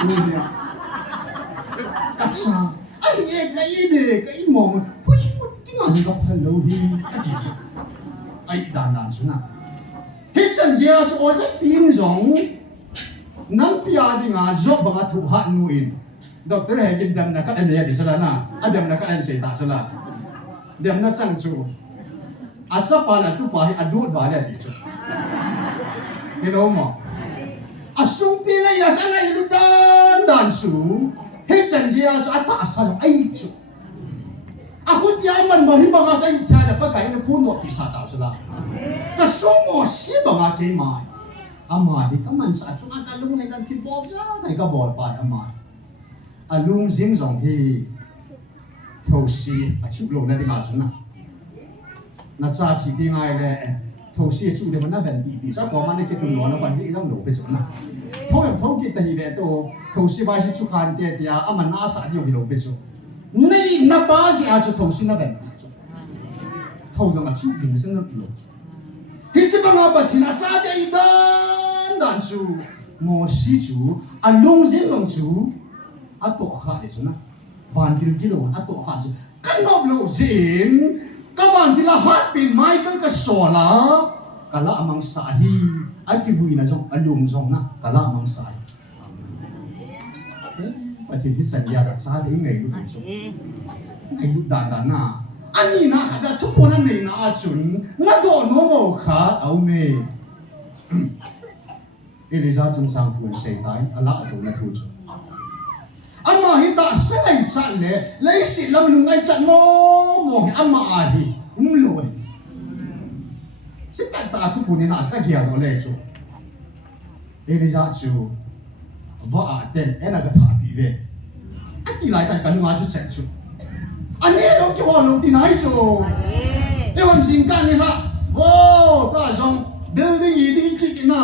dunia kacang ai kai mong hui tinggal ka phalau hi ai dan suna hitsan dia so oi ping jong nang pia di nga job banga thu hat nuin dokter hegin dam na kat ane di sana na adam na kat ane sei ta sana dam na chang chu acha pa na tu pa hi adut ba le di chu hello mo asung pi la ya sana ilu dan su he chan dia chu ata sa ai chu aku tiaman mahi banga kai tiada pakai na pun mo pisa tau sala ka sumo si banga kai mai ama hi kaman sa chu ka lung hai kan ti bol ja kai ka bol pai ama alung jing jong hi thau si a chu lo na ding a chuna na cha thi ding ai le thau si chu de man na ben bi sa ko man ne ke tu lo na fan si dang lo pe chuna thau yam thau ki ta hi le to thau si bai si chu khan te tia ama na sa di lo pe chu nei na ba si a chu thau si na ben thau na chu bin sen na lo hi si ba nga ba thi na cha de i dan chu mo si chu alung jing long chu a to kha de chuna van til kilo a to kha chu kan nob lo jing ka van til a hat pin Michael ka sola kala amang sahi ai ki hui na jong alung jong na kala amang sahi patin hit san ya da sa de ngai lu chu ai lu dan dan na ani na kha da thu pona nei na chun na do no mo kha au me Eliza chung sang thu sei tai ala thu na thu chu ama hi da sai chan le lấy si lam lu ngai chan mo mo ama a hi lo ai si pa ta thu puni na ka kia do le chu Eliza chu ba a ten ena ka tha pi ve a ti lai ta ka nu ma chu chen chu ani lo ki ho lo ti nai chu e wan sing ka ni la wo ta jong building yi ding ki na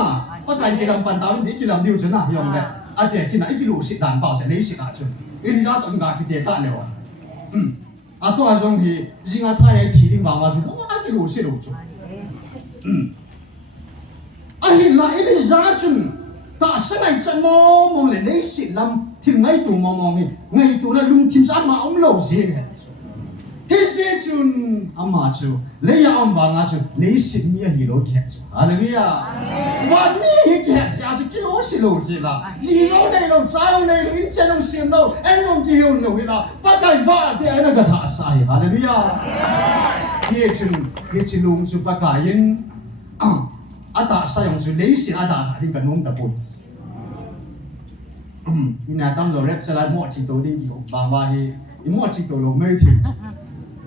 pa kai ki lam pan ta ni ki lam diu chu na yong le a te ki na ki lu si dan bao che le si ka chu Eliza tong ga ki te ta le wa a to a jong hi jing a tha ye ti ding ba ma chu a ki lu si lu chu a hi la Eliza chun ta sangai chan mo mo le si lam thil ngai tu mo mo ngai tu na lung thim sa ma om lo je he he se chun ama chu le ya om ba nga chu le si mi hi lo khe chu hallelujah wa ni hi khe cha chu ki lo si lo ji la ji rong nei lo sa rong nei in chen long sim lo en long ki hiu lo wi la pa kai ba de na ga tha sa hi hallelujah ye chun lung chu pa ka yin ata sa yong chu le si ada ding ka nong ta po ina tam lo rep sala mo chi to ding ki ba ba hi i mo chi to lo mai thi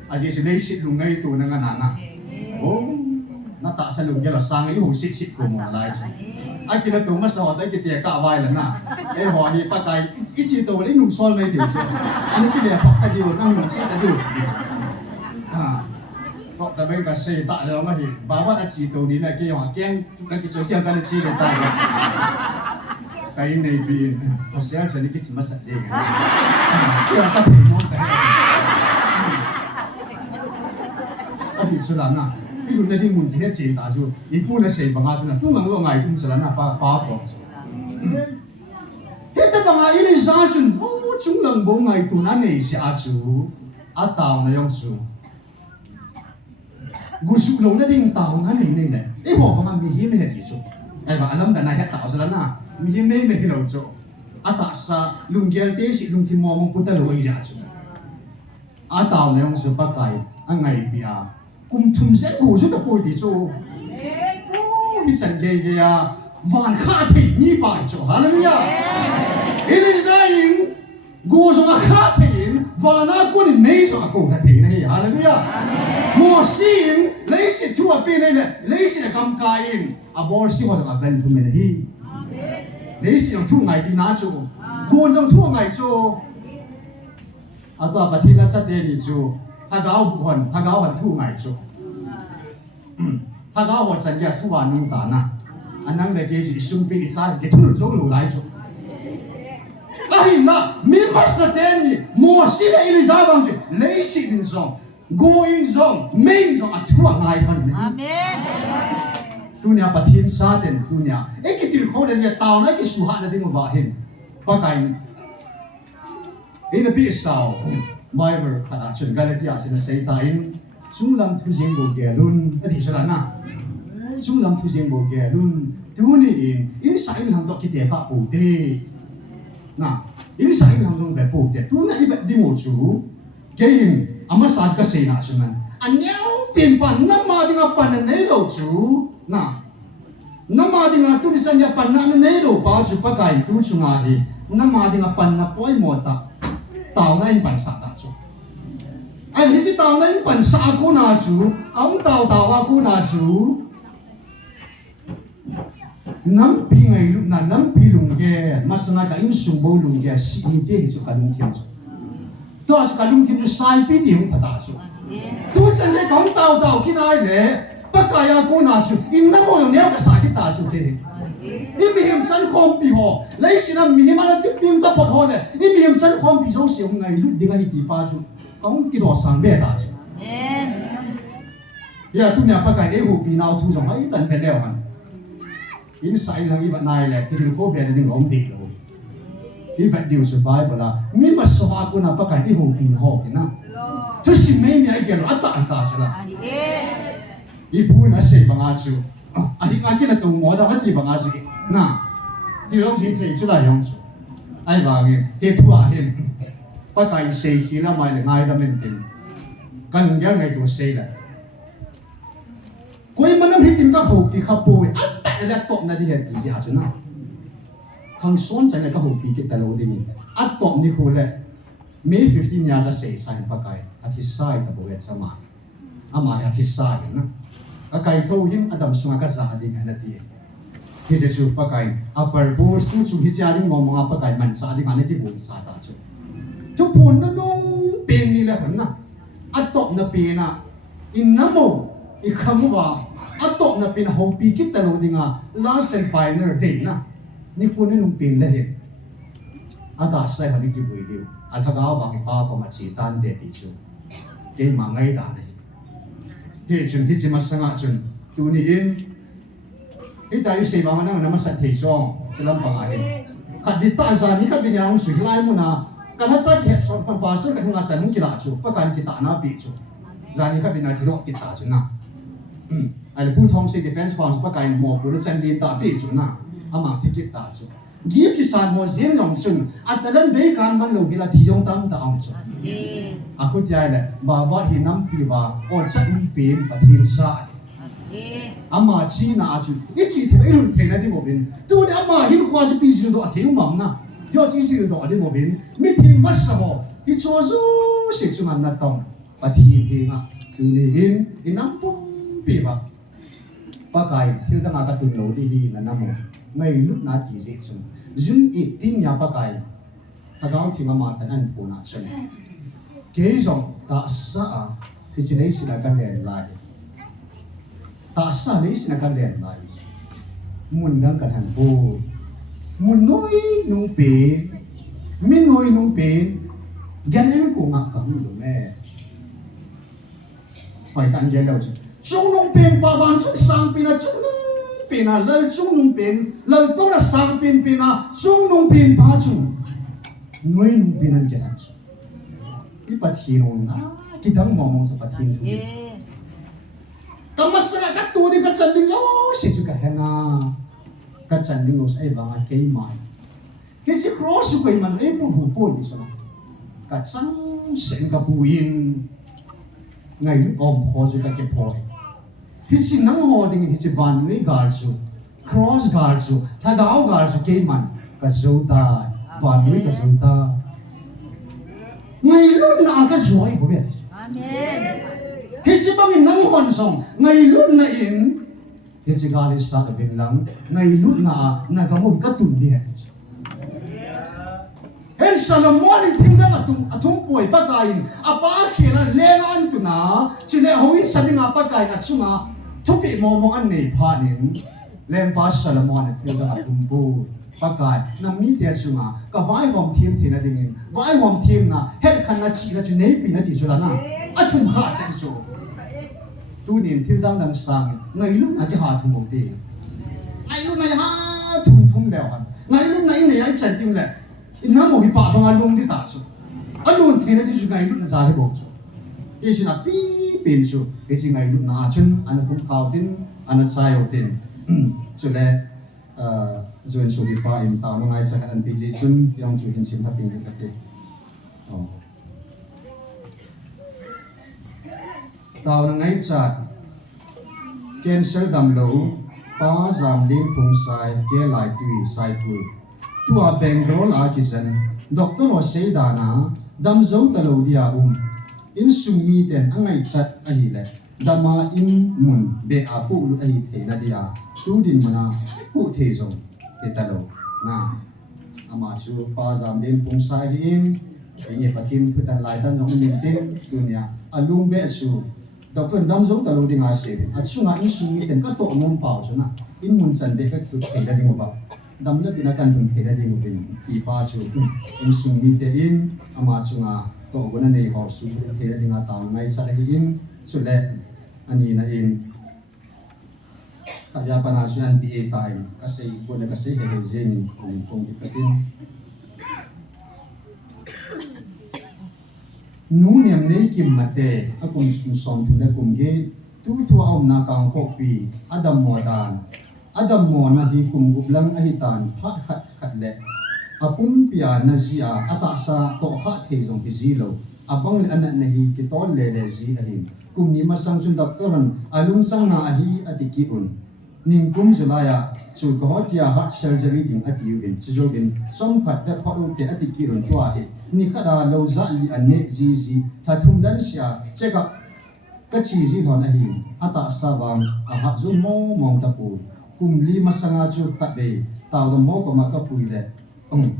a je su le si lu ngai tu na nga na oh na ta sa lu ge la sang i hu si si ko mo lai chu a ki na tu ma sa ta ki te ka vai la na e ho hi pa kai i chi to le nu sol mai thi chu ani ki le pa ta di nang nu chi ta diก็แต่เป็นการเสียตาเราไม่เห็นบ้าว่าอาชีพตัวนี้นะเกี่ยวกับแกงกันกิจกรรมกันชีวิตตายไปในปีนตัวเสียฉันนี่คิดมาสักเจกันเกี่ยวกับถึงน้องแต่อดีตสุดแล้วนะพี่คุณได้ที่มุ่งที่จีนตาจูอีพูดในเสียงบางอาจุนะจุ่มหลังก็ไงจุ่มสุดแล้วนะป้าบอกเฮ้แต่บางอาอีนี่สาจุนโอ้จุ่มหลังบ่ไงตัวนั้นเนี่ยเสียอาจูอาตาวในยองจูกูสุกลงนั่นเองตาวนั่นเองเนี่ยไอ้บอกว่ามันมีหิมไม่เห็นอีกจุไอ้บ้าอันนั้นแต่นายแค่ตาวซะแล้วนะมีหิมไม่เห็นเราจุอาตาสะลุงเกลเตสิลุงที่มองมุพุทธโลกอีกจุอาตาวเนี่ยองสุปะไก่อันไงปีอากุมทุ่มเส้นกูสุดตะปุยดิจุโอ้มีสัญญาเกียวันข้าที่มีไปจุฮาเลลูยาเอลิซาอินกูส่งข้าที่วันนั้นกูนี่ไม่ส่งกูที่นี่ฮาเลลูยาโมซีนเลสิทั่วปีนี่เลยเลสิคำกายินอาบอร์สิว่าจะเป็นทุเมนฮีเลสิยังทั่วไงดีนะจูกูยังทั่วไงจูอาตัวปฏิบัติชัดเจนจูถ้าเขาบุญถ้าเขาหันทั่วไงจูถ้าเขาหันสัญญาทั่วนุ่งตานะอันนั้นเลยเกี่ยวกับสุ่มปีศาจเกี่ยวกับโจรหลายจูไอ้ละมีมาสเตนี่โมซีและเอลิซาบังจูเลสิบินซองgoing zong main zong atua ngai han amen dunia pathin sa den dunia ekitil kho den taw na ki su ha na ding ba hin pa kai in a bit sao bible kata chun galatia sin sei ta in sunglam thu jeng bo ge lun adi sala na sunglam thu jeng bo ge lun tu ni in sa in hang to ki te pa pu te na in sa in hang dong be pu te tu na i ba di mo chu ke hin ama saat ka sei na suman anyau pin pan nama dinga pan nei lo chu na nama dinga tu ni sanya pan na nei lo pa chu pa kai tu chunga hi nama dinga pan na poi mo ta taw na in pan sa ta chu anh hi si tao na in pan sa aku na chu kaung tao aku na chu nam pi ngai lu na nam pi lung ge masanga ka in sung bo lung ge si ni te chu kalung thiam chu to chu kalung thiam chu sai pi ti hung phata chu tu san le kaung tao ki nai le pakaya aku na chu in na mo yo ne ka sa ki ta chu te ni mi him san khom pi ho lấy sinam mi him ana ti pin ta phot ho le ni mi him san khom pi zo si hung ngai lu ding ai ti pa chu kaung ki do sang be ta chu ya tu nya pakai de hu pi nau thu jong ai tan pe leo han in sai lang i ba nai le ki ko be de ngom ti lo i ba diu su bai ba la mi ma so ha ku na pakai de hu pi ho ki na tu si me mi ai ge lo ata cha la i bu na se ba nga chu a hi nga ki na tu mo da ha ti ba nga chu na ti long si thei chu la yong chu ai ba ge te thu a hem pakai se hi la mai le ngai da men tin kan yang ngai tu se la koi manam hitin ka ho ki kha poi at la top na di het ki ja chu na khang son chang ka ho pi ki ta lo de ni at top ni khu le me 15 ya ja se sai pakai at hi sai ta bo et sama ama ya thi sai na a kai tho him adam sunga ka za ding na ti hi je chu pakai upper boss tu chu hi cha ding mo ma pakai man sa ding ane ti bo sa ta chu chu pon na nong pen ni la hon na at top na pe na in na mo i khamu ba atop na pin ho pi kit talo dinga last and final day na ni pun ni nung pin le he ada sai ha ni ki bui diu a thaga wa ngi pa ko ma chi tan de ti chu ke ma ngai da ne he chun hi chi ma sanga chun tu ni in hi ta yu se ba ma na ma sa thei chong selam pa nga he khat di ta za ni ka bi nyang su lai mu na kan ha sa ke son pa pa su ka nga chan ki la chu pa kan ki ta na pi chu za ni ka bi na ki ro ki ta chu na aiผู้ท้องสิ defense force ปะไก่หมอผู้จันดีตาปีจุนะอามาที่กิตาจุกีบกิสานหัวเสียงยองจุนอัตลันเบการมันลงกิลาที่ยงตั้มตาองจุอาคุยใจเลยบาบาหิน้ำปีบาโอจันปีนปะทิมสายอามาชีนาจุอีจีที่ไม่รุ่นเทนที่โมบินตัวนี้อามาหินควาจะปีจุดตัวเทียมมั่งนะยอดที่สิตัวที่โมบินไม่ทีมัสโมอีชัวซูสิจุมันนัดตองปะทีเองอ่ะตัวนี้หินอีน้ำปุ๊บปีบาpakai til da nga tun lo di hi na namo ngai lut na ti je sum jun I tin ya pakai tagaw thi ma tan an pu na chen ke jong ta sa a ti chinai sina kan len lai ta sa nei sina kan len lai mun dang kan han pu mun noi nung pe min noi nung pe gan en ko nga ka mu lo me pai tan je lo chung nung pin pa ban chung sang pin a chung nung pin a lal chung nung pin lal tong na sang pin pin a chung nung pin pa chung noi nung pin an kya I pathin na kidang momong sa pathin tu kamas na ka tu di ka chanding lo si chu ka hena ka chanding lo sai banga kei mai ke si cross ko I man e pu hu po ni so ka sang sen ka puin ngai om kho chu ka ke pho hi chi nang ho ding hi chi ban ni gar chu cross gar chu thadao gar chu ke man ka zo ta van ni ka zo ta ngai lu na ka joy bo be amen hi chi bang nang hon song ngai lu na in hi chi gar is sa bin lang ngai lu na ka mo ka tun di en Salomon in tingdang atung poi pakain apa khela lengan tu na chile hoin sading apa kai at sunga thupi momong an nei phanin lempa Salomon in tingdang atung poi pakai na mi dia sunga ka vai hom thim thina dingin vai hom thim na het khan na chi na chu nei pi na ti chu la na athum kha chen so tu nin tingdang dang sang ngai lu na ki ha thum mo ti ngai lu na ha thum lew han ngai lu na in nei ai chen tim le ina mo hi pa bang alung di ta chu alun thena di chu ngai lu na za le bo chu e chu na pi pin chu e chi ngai lu na chun an pum khau tin an chai o tin chu le zuen su bi pa in ta ma ngai cha kan pi ji chun yang chu hin sim tha pin ka te taw na ngai cha cancel dam lo pa zam lim phung sai ke lai tui sai tu tua Bengal artisan Dr. Jose Dana dam zo talo dia in sumi ten angai chat a hi le dama in mun be a pu lu a hi the na dia tu din mana pu the jong ke ta lo na ama chu pa jam den pung sa hi in nge patin thu tan lai tan long min tin tunia alung be su doktor dam zo ta lo ding a se a chunga in sumi ten ka to mum pau chuna in mun chan be ka tu the da ding ba dam le bina kan hun the da ding bin ti pa chu in sumi te in ama chunga to gona nei ho su the da ding a ta ngai sa hi in su le ani na in kaya pa na siya di time kasi ko na kasi he zen kung ipatin nuniam nei kim mate akong som tinda kumge tu aum na kang kopi adam mo na hi kum gublang ahitan pha khat le apum pia na zia ata sa to kha the jong pizilo abang le anak na hi kitol le zi ahin kum ni masang sun doktoran alung sang na ahi atikiun ning kum julaya chu gotia heart surgery ding atiuin chujogin somphat da pharu te atikiun tua hi ni khada lo za li anne ji thathum dan sia cheka kachi ji thon ahi ata sabang aha zu mo mong tapu kum li masanga chu tate taw do mo ko ma ka pui le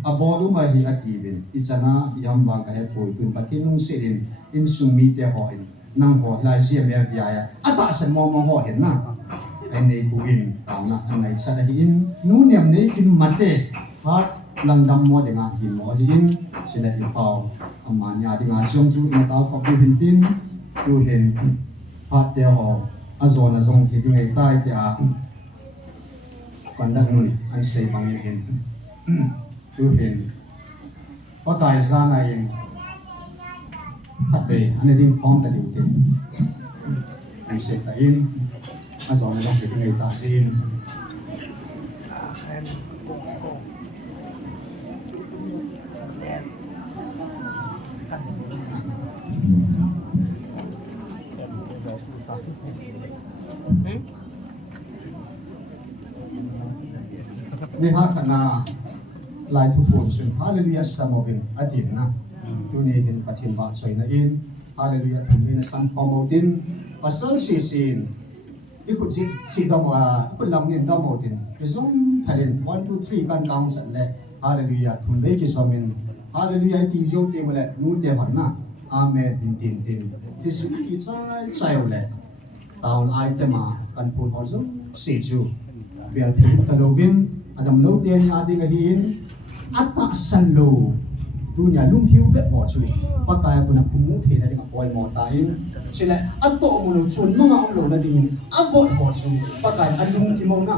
aboru ma hi atiwin ichana yam ba ka he poi kun pakinung sirin in sumi te ho in nang ho lai sia me ya ata san mo ho hen na ai buin taw na angai sa hi in nu niam nei kin mate hat langdam mo de nga hin mo hin sila i pau amanya de nga song chu na taw ko bin tin tu hen hat te ho azona zong ki ngai tai te a kandak nun an sei bang yin tu hen pa kai sa na yin khat be ane ding form ta diu tin ai sei ta in azona zong ki ngai ta sin ni ha kana lai thu phun sun hallelujah samovin adin na tu ni hin pathin ba soina in hallelujah thumina san phomotin pasal sin ikut si dama ikut lamnin damotin kizum thalen 1 2 3 kan count san le hallelujah thumbe ki somin hallelujah ti yo te male nu te bhanna amen tin jisu ki chai le taun aitema kan phun hozo si chu biar talogin adam lo te ni adi ga hin ata san lo dunia lum hiu be ho chu pakaya kuna kumu the na ding poi mo ta in sila ato mo no chun mga ang lo na ding avot ho chu pakaya adung ti mo na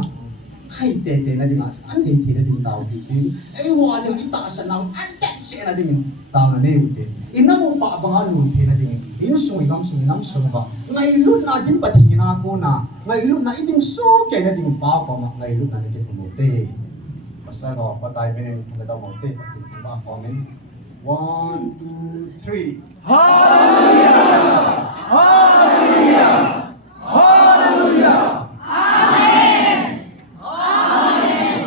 hai te na ding an hei the na ding tao ti tin ai ho ading ita san na ante se na ding tao na ne ute ina mo pa ba lu the na ding in sui nam ba ngai lut na din pathi na ko na ngai lut na iding so ke na ding pa pa ma ngai lut na ke mo te pasal ho patai men ko da mo te ba ko men 1 2 3 hallelujah hallelujah hallelujah amen amen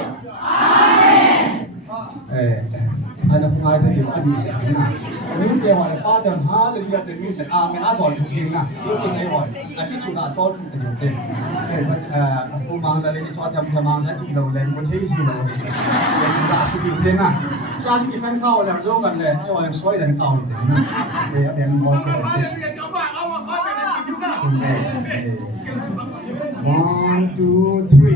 amen ana fungai te di adi na ni te wa pa de hallelujah te ni te amen a dol thu na ni te ai wa ati chu na to thu te te ko mang da le so tham mang da ti lo le mo thei si lo le sin da su ti te na sa ti kan khao la zo kan le ai wa soi dan khao le le mo te te ba au ma kha pe ni tu na 1 2 3